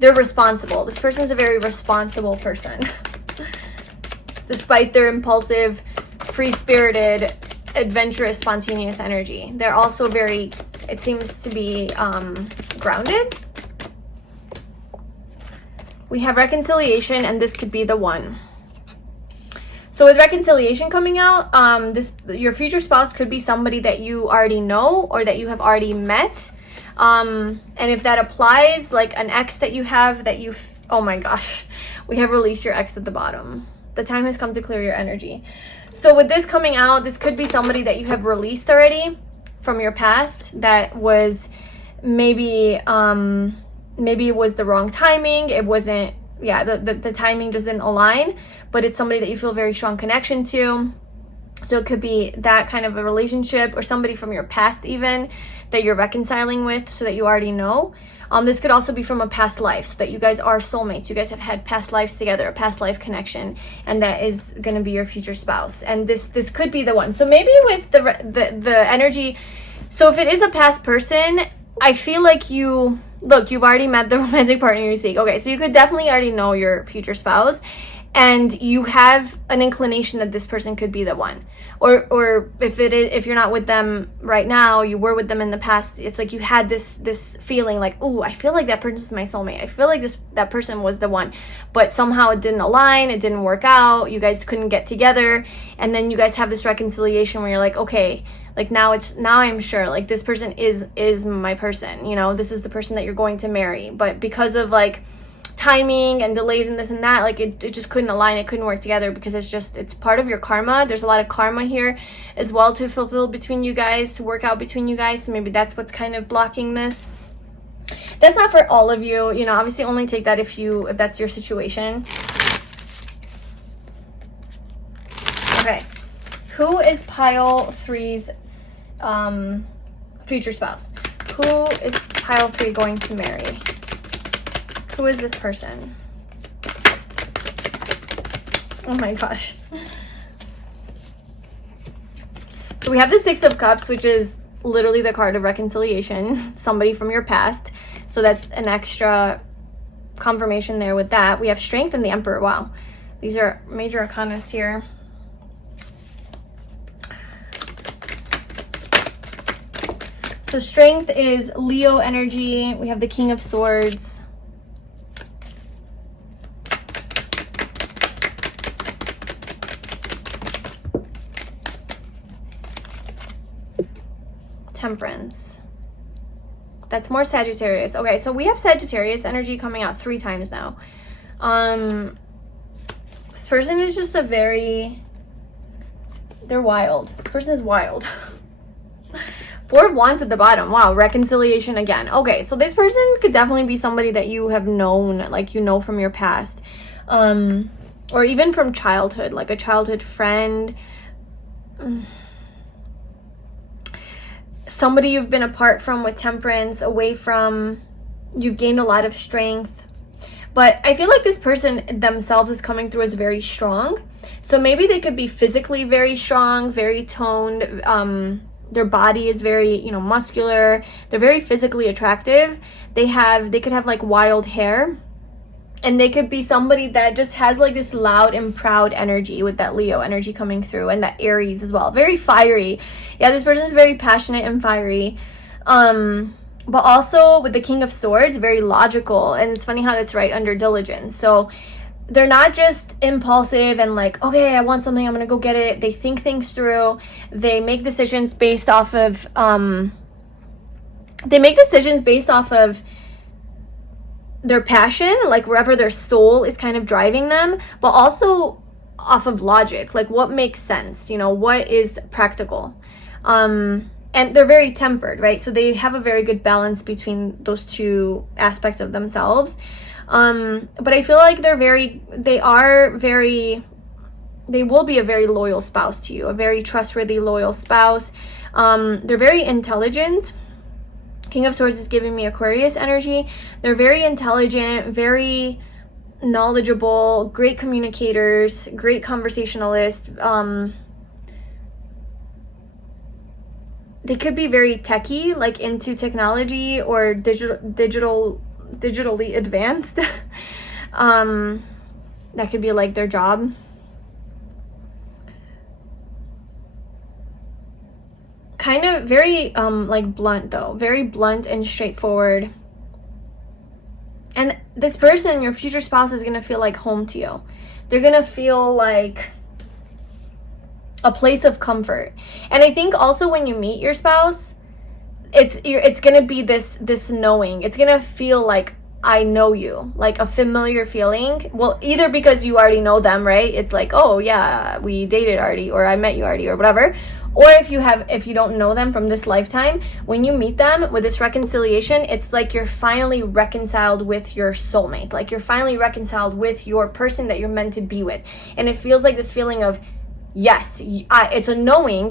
They're responsible. This person is a very responsible person. Despite their impulsive, free-spirited, adventurous, spontaneous energy. They're also very, it seems to be grounded. We have reconciliation, and this could be the one. So with reconciliation coming out, your future spouse could be somebody that you already know or that you have already met. And if that applies, like an ex that you have that you, oh my gosh, we have released your ex at the bottom. The time has come to clear your energy. So with this coming out, this could be somebody that you have released already from your past that was maybe it was the wrong timing. It wasn't, yeah, the timing just didn't align, but it's somebody that you feel a very strong connection to. So it could be that kind of a relationship or somebody from your past even that you're reconciling with so that you already know. This could also be from a past life so that you guys are soulmates. You guys have had past lives together, a past life connection, and that is going to be your future spouse. And this could be the one. So maybe with the energy, so if it is a past person, I feel like you've already met the romantic partner you seek. Okay, so you could definitely already know your future spouse, and you have an inclination that this person could be the one. Or if you're not with them right now, you were with them in the past, it's like you had this feeling like, oh, I feel like that person's my soulmate. I feel like that person was the one, but somehow it didn't align, it didn't work out, you guys couldn't get together, and then you guys have this reconciliation where you're like, okay, like now I'm sure like this person is my person, you know, this is the person that you're going to marry. But because of like timing and delays and this and that, like it just couldn't align, it couldn't work together because it's part of your karma. There's a lot of karma here as well to fulfill between you guys, to work out between you guys. So maybe that's what's kind of blocking this. That's not for all of you, you know, obviously only take that if that's your situation. Okay, who is pile 3's future spouse? Who is pile 3 going to marry? Who is this person? Oh my gosh. So we have the 6 of Cups, which is literally the card of reconciliation. Somebody from your past. So that's an extra confirmation there with that. We have Strength and the Emperor. Wow. These are major arcanas here. So Strength is Leo energy. We have the King of Swords. Temperance. That's more Sagittarius. Okay, so we have Sagittarius energy coming out 3 times now. This person is just they're wild. This person is wild. 4 of Wands at the bottom. Wow, reconciliation again. Okay, so this person could definitely be somebody that you have known, like you know from your past. or even from childhood, like a childhood friend, somebody you've been apart from with Temperance, away from, you've gained a lot of strength. But I feel like this person themselves is coming through as very strong. So maybe they could be physically very strong, very toned. Their body is very, you know, muscular. They're very physically attractive. They could have like wild hair. And they could be somebody that just has like this loud and proud energy, with that Leo energy coming through, and that Aries as well. Very fiery. Yeah, this person is very passionate and fiery. But also with the King of Swords, very logical. And it's funny how that's right under diligence. So they're not just impulsive and like, okay, I want something, I'm gonna go get it. They think things through. They make decisions based off of their passion, like wherever their soul is kind of driving them, but also off of logic, like what makes sense, you know, what is practical. And they're very tempered, right? So they have a very good balance between those two aspects of themselves. But I feel like they will be a very loyal spouse to you, a very trustworthy, loyal spouse. They're very intelligent. King of Swords is giving me Aquarius energy. They're very intelligent, very knowledgeable, great communicators, great conversationalists. They could be very techie, like into technology or digitally advanced. That could be like their job. Kind of very like blunt though, very blunt and straightforward. And this person, your future spouse, is gonna feel like home to you. They're gonna feel like a place of comfort. And I think also when you meet your spouse, it's gonna be this knowing. It's gonna feel like, I know you, like a familiar feeling. Well, either because you already know them, right? It's like, oh yeah, we dated already, or I met you already, or whatever. Or if you don't know them from this lifetime, when you meet them with this reconciliation, it's like you're finally reconciled with your soulmate. Like you're finally reconciled with your person that you're meant to be with. And it feels like this feeling of, yes, it's a knowing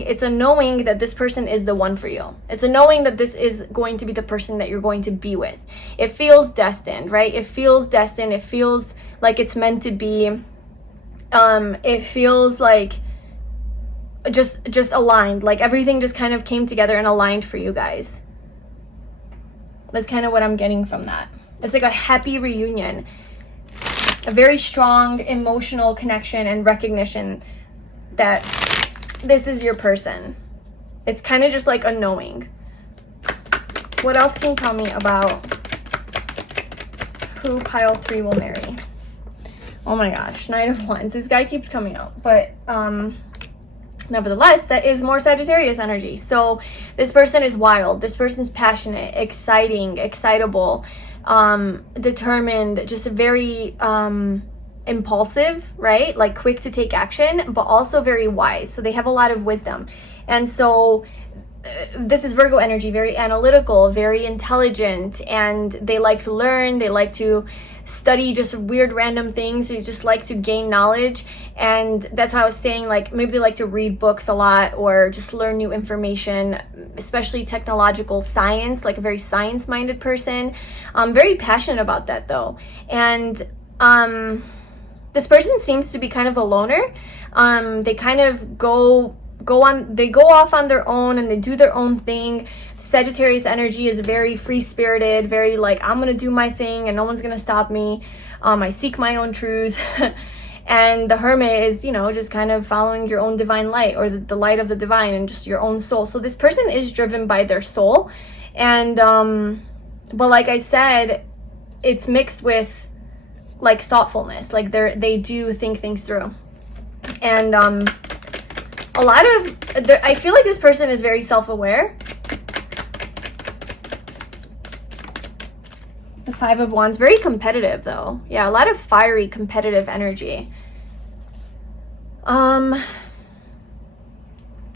that this person is the one for you. It's a knowing that this is going to be the person that you're going to be with. It feels destined, right? It feels destined. It feels like it's meant to be. It feels like just aligned, like everything just kind of came together and aligned for you guys. That's kind of what I'm getting from that. It's like a happy reunion, a very strong emotional connection and recognition that this is your person. It's kind of just like a knowing. What else can you tell me about who pile 3 will marry? Oh my gosh, Knight of Wands. This guy keeps coming out, but nevertheless, that is more Sagittarius energy. So this person is wild. This person's passionate, exciting, excitable, determined, just very impulsive, right? Like quick to take action, but also very wise. So they have a lot of wisdom. And so this is Virgo energy, very analytical, very intelligent, and they like to learn. They like to study just weird random things. They just like to gain knowledge. And that's how I was saying, like maybe they like to read books a lot or just learn new information, especially technological science, like a very science-minded person. I'm very passionate about that though. And this person seems to be kind of a loner. They kind of go off on their own and they do their own thing. Sagittarius energy is very free-spirited, very like, I'm gonna do my thing and no one's gonna stop me. I seek my own truth. And the Hermit is, you know, just kind of following your own divine light, or the light of the divine, and just your own soul. So this person is driven by their soul. And but like I said, it's mixed with like thoughtfulness. Like they do think things through. And a lot of, I feel like this person is very self-aware. The 5 of Wands, very competitive though. Yeah, a lot of fiery, competitive energy.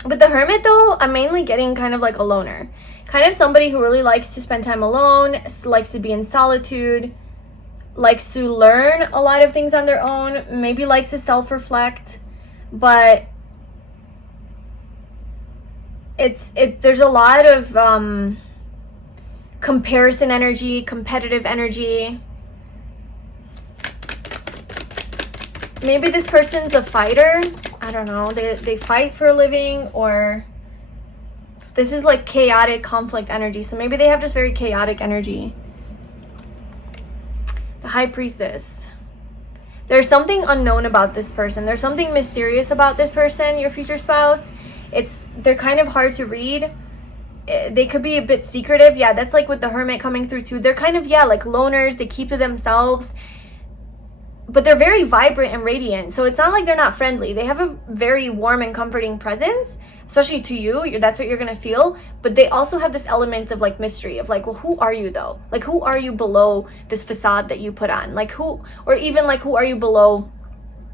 With the Hermit though, I'm mainly getting kind of like a loner. Kind of somebody who really likes to spend time alone, likes to be in solitude. likes to learn a lot of things on their own, maybe likes to self-reflect, but there's a lot of comparison energy, competitive energy. Maybe this person's a fighter. I don't know. They fight for a living, or this is like chaotic conflict energy. So maybe they have just very chaotic energy. The High Priestess. There's something unknown about this person. There's something mysterious about this person, your future spouse. They're kind of hard to read. They could be a bit secretive. Yeah, that's like with the Hermit coming through too. They're kind of, yeah, like loners. They keep to themselves. But they're very vibrant and radiant. So it's not like they're not friendly. They have a very warm and comforting presence, especially to you. That's what you're going to feel. But they also have this element of like mystery of like, well, who are you though? Like, who are you below this facade that you put on? Like who, or even like, who are you below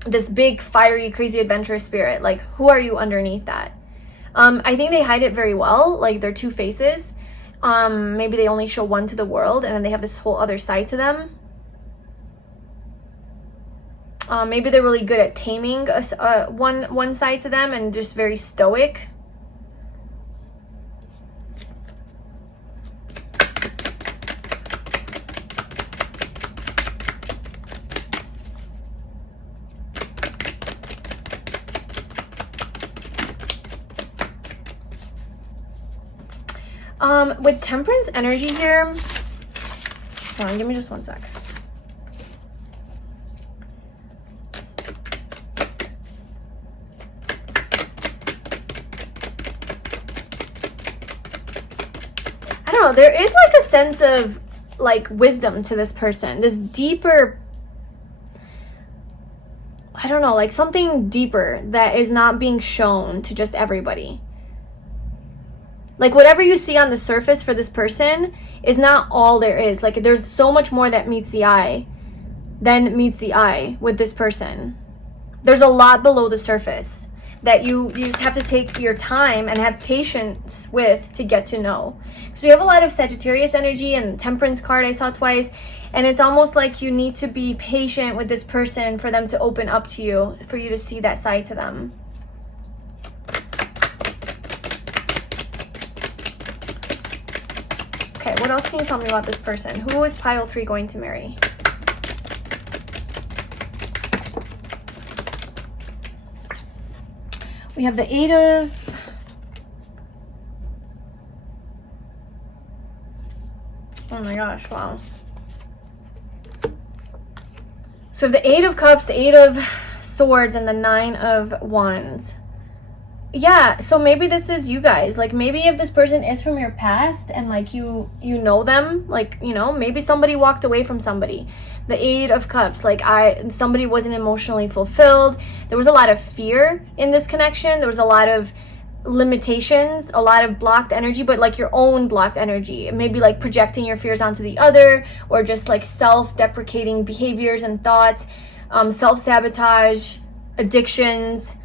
this big, fiery, crazy, adventurous spirit? Like, who are you underneath that? I think they hide it very well. Like their two faces. Maybe they only show one to the world, and then they have this whole other side to them. Maybe they're really good at taming one side to them and just very stoic. With Temperance energy here, hold on, give me just one sec. I don't know, there is like a sense of like wisdom to this person, this deeper, I don't know, like something deeper that is not being shown to just everybody. Like whatever you see on the surface for this person is not all there is. Like there's so much more that meets the eye than meets the eye with this person. There's a lot below the surface that you just have to take your time and have patience with to get to know. So we have a lot of Sagittarius energy, and Temperance card I saw twice, and it's almost like you need to be patient with this person for them to open up to you, for you to see that side to them. Okay, what else can you tell me about this person? Who is pile 3 going to marry? We have the 8 of... Oh my gosh, wow. So we have the 8 of Cups, the 8 of Swords, and the 9 of Wands. Yeah, so maybe this is you guys. Like maybe if this person is from your past and like you know them, like, you know, maybe somebody walked away from somebody. The 8 of Cups, like somebody wasn't emotionally fulfilled. There was a lot of fear in this connection. There was a lot of limitations, a lot of blocked energy, but like your own blocked energy. Maybe like projecting your fears onto the other, or just like self-deprecating behaviors and thoughts, self-sabotage, addictions,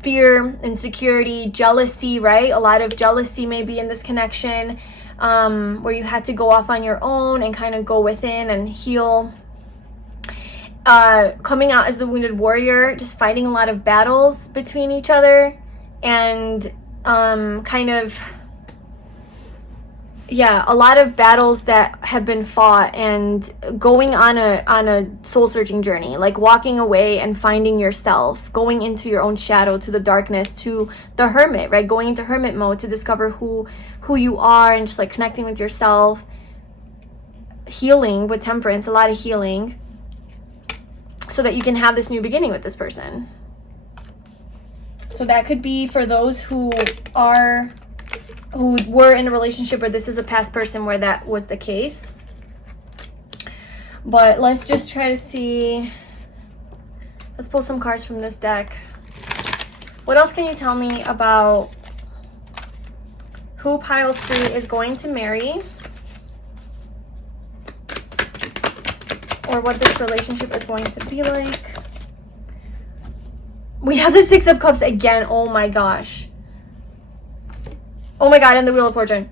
fear, insecurity, jealousy, right? A lot of jealousy maybe in this connection, where you had to go off on your own and kind of go within and heal. Coming out as the wounded warrior, just fighting a lot of battles between each other, and kind of, yeah, a lot of battles that have been fought, and going on a soul-searching journey, like walking away and finding yourself, going into your own shadow, to the darkness, to the hermit, right? Going into hermit mode to discover who you are, and just like connecting with yourself. Healing with Temperance, a lot of healing, so that you can have this new beginning with this person. So that could be for those who were in a relationship where this is a past person where that was the case. But let's just try to see. Let's pull some cards from this deck. What else can you tell me about who pile 3 is going to marry? Or what this relationship is going to be like? We have the 6 of Cups again. Oh my gosh. Oh my god, and the Wheel of Fortune.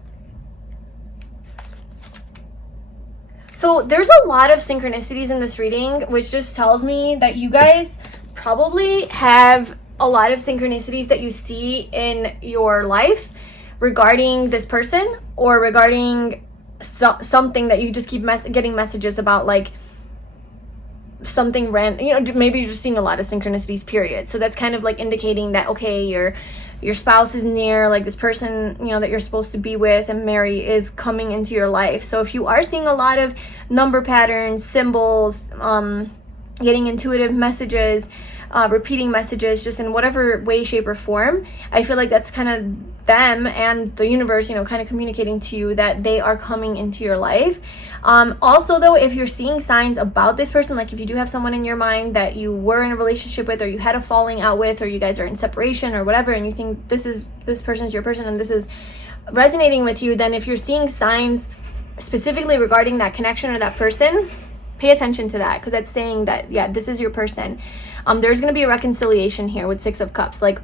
So there's a lot of synchronicities in this reading, which just tells me that you guys probably have a lot of synchronicities that you see in your life regarding this person, or regarding something that you just keep getting messages about, like something random, you know, maybe you're just seeing a lot of synchronicities, period. So that's kind of like indicating that, okay, your spouse is near, like this person, you know, that you're supposed to be with and marry is coming into your life. So if you are seeing a lot of number patterns, symbols, getting intuitive messages, repeating messages, just in whatever way, shape, or form, I feel like that's kind of them and the universe, you know, kind of communicating to you that they are coming into your life. Also though, if you're seeing signs about this person, like if you do have someone in your mind that you were in a relationship with, or you had a falling out with, or you guys are in separation or whatever, and you think this person's your person and this is resonating with you, then if you're seeing signs specifically regarding that connection or that person, pay attention to that, because that's saying that, yeah, this is your person. There's going to be a reconciliation here with Six of Cups. Like,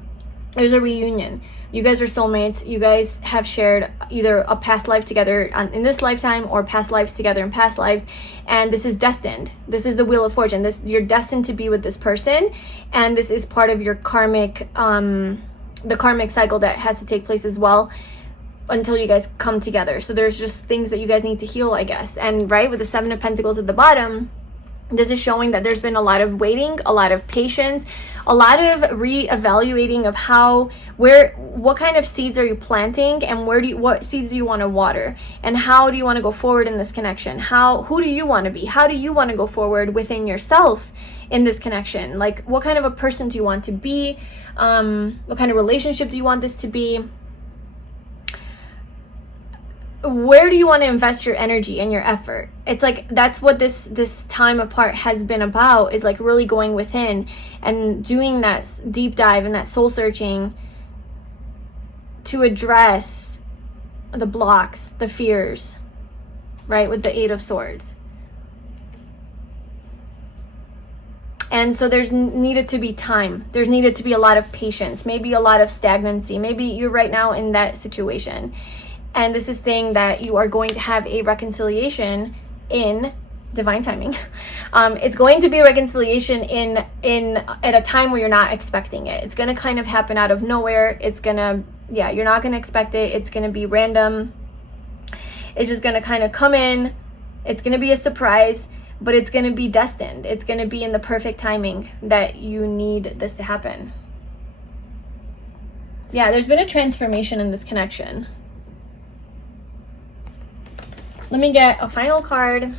there's a reunion. You guys are soulmates. You guys have shared either a past life together in this lifetime, or past lives together in past lives, and this is destined. This is the Wheel of Fortune. You're destined to be with this person, and this is part of your karmic, the karmic cycle that has to take place as well, until you guys come together. So there's just things that you guys need to heal, I guess. And right, with the Seven of Pentacles at the bottom, this is showing that there's been a lot of waiting, a lot of patience, a lot of re-evaluating of what kind of seeds are you planting, and what seeds do you want to water, and how do you want to go forward in this connection? Who do you want to be? How do you want to go forward within yourself in this connection? Like, what kind of a person do you want to be? What kind of relationship do you want this to be? Where do you want to invest your energy and your effort? It's like, that's what this time apart has been about, is like really going within and doing that deep dive and that soul searching to address the blocks, the fears, right, with the Eight of Swords. And so there's needed to be time. There's needed to be a lot of patience, maybe a lot of stagnancy. Maybe you're right now in that situation. And this is saying that you are going to have a reconciliation in divine timing. It's going to be a reconciliation at a time where you're not expecting it. It's going to kind of happen out of nowhere. It's going to, yeah, you're not going to expect it. It's going to be random. It's just going to kind of come in. It's going to be a surprise, but it's going to be destined. It's going to be in the perfect timing that you need this to happen. Yeah, there's been a transformation in this connection. Let me get a final card.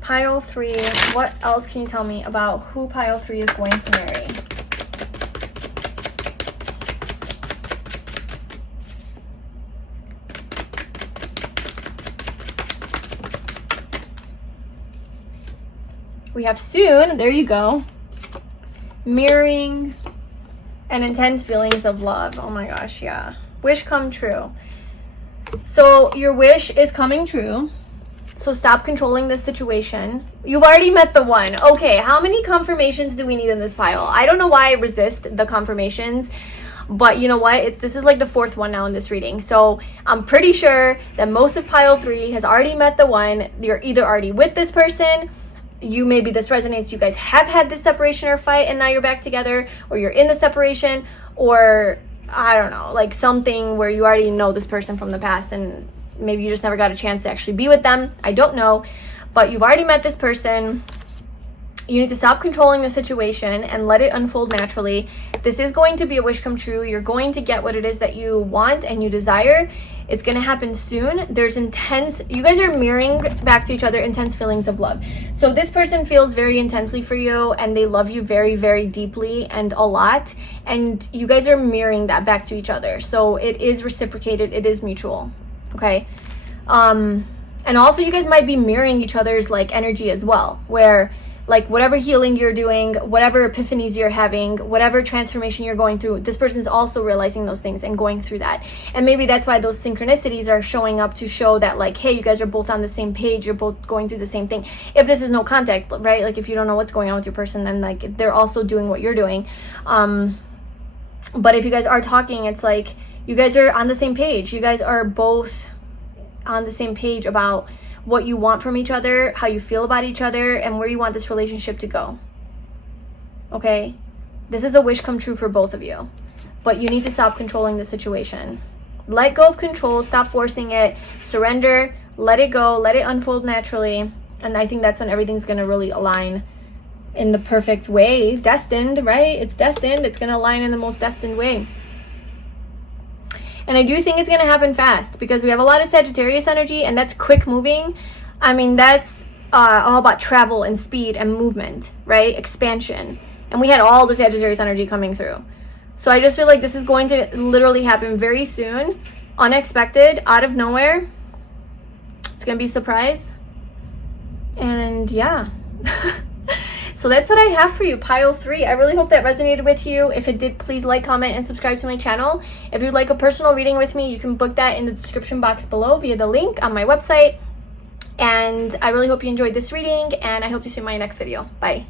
Pile 3. What else can you tell me about who Pile 3 is going to marry? We have soon. There you go. Mirroring and intense feelings of love. Oh my gosh, yeah. Wish come true. So your wish is coming true. So stop controlling this situation. You've already met the one. Okay, how many confirmations do we need in this pile? I don't know why I resist the confirmations, but you know what? This is like the fourth one now in this reading. So I'm pretty sure that most of pile 3 has already met the one. You're either already with this person, maybe this resonates, you guys have had this separation or fight and now you're back together, or you're in the separation, or I don't know, like something where you already know this person from the past and maybe you just never got a chance to actually be with them. I don't know, but you've already met this person. You need to stop controlling the situation and let it unfold naturally. This is going to be a wish come true. You're going to get what it is that you want and you desire. It's going to happen soon. There's you guys are mirroring back to each other intense feelings of love. So this person feels very intensely for you and they love you very, very deeply and a lot. And you guys are mirroring that back to each other. So it is reciprocated. It is mutual. Okay. And also you guys might be mirroring each other's like energy as well, where like whatever healing you're doing, whatever epiphanies you're having, whatever transformation you're going through, this person's also realizing those things and going through that. And maybe that's why those synchronicities are showing up, to show that like, hey, you guys are both on the same page, you're both going through the same thing. If this is no contact, right? Like if you don't know what's going on with your person, then like they're also doing what you're doing. But if you guys are talking, it's like you guys are on the same page. You guys are both on the same page about what you want from each other, how you feel about each other, and where you want this relationship to go. Okay? This is a wish come true for both of you. But you need to stop controlling the situation. Let go of control, stop forcing it, surrender, let it go, let it unfold naturally. And I think that's when everything's going to really align in the perfect way. Destined, right? It's destined. It's going to align in the most destined way. And I do think it's going to happen fast because we have a lot of Sagittarius energy, and that's quick moving. I mean, that's all about travel and speed and movement, right? Expansion. And we had all the Sagittarius energy coming through. So I just feel like this is going to literally happen very soon, unexpected, out of nowhere. It's going to be a surprise. And yeah. So that's what I have for you, pile 3. I really hope that resonated with you. If it did, please like, comment, and subscribe to my channel. If you'd like a personal reading with me, you can book that in the description box below via the link on my website. And I really hope you enjoyed this reading, and I hope to see you in my next video. Bye.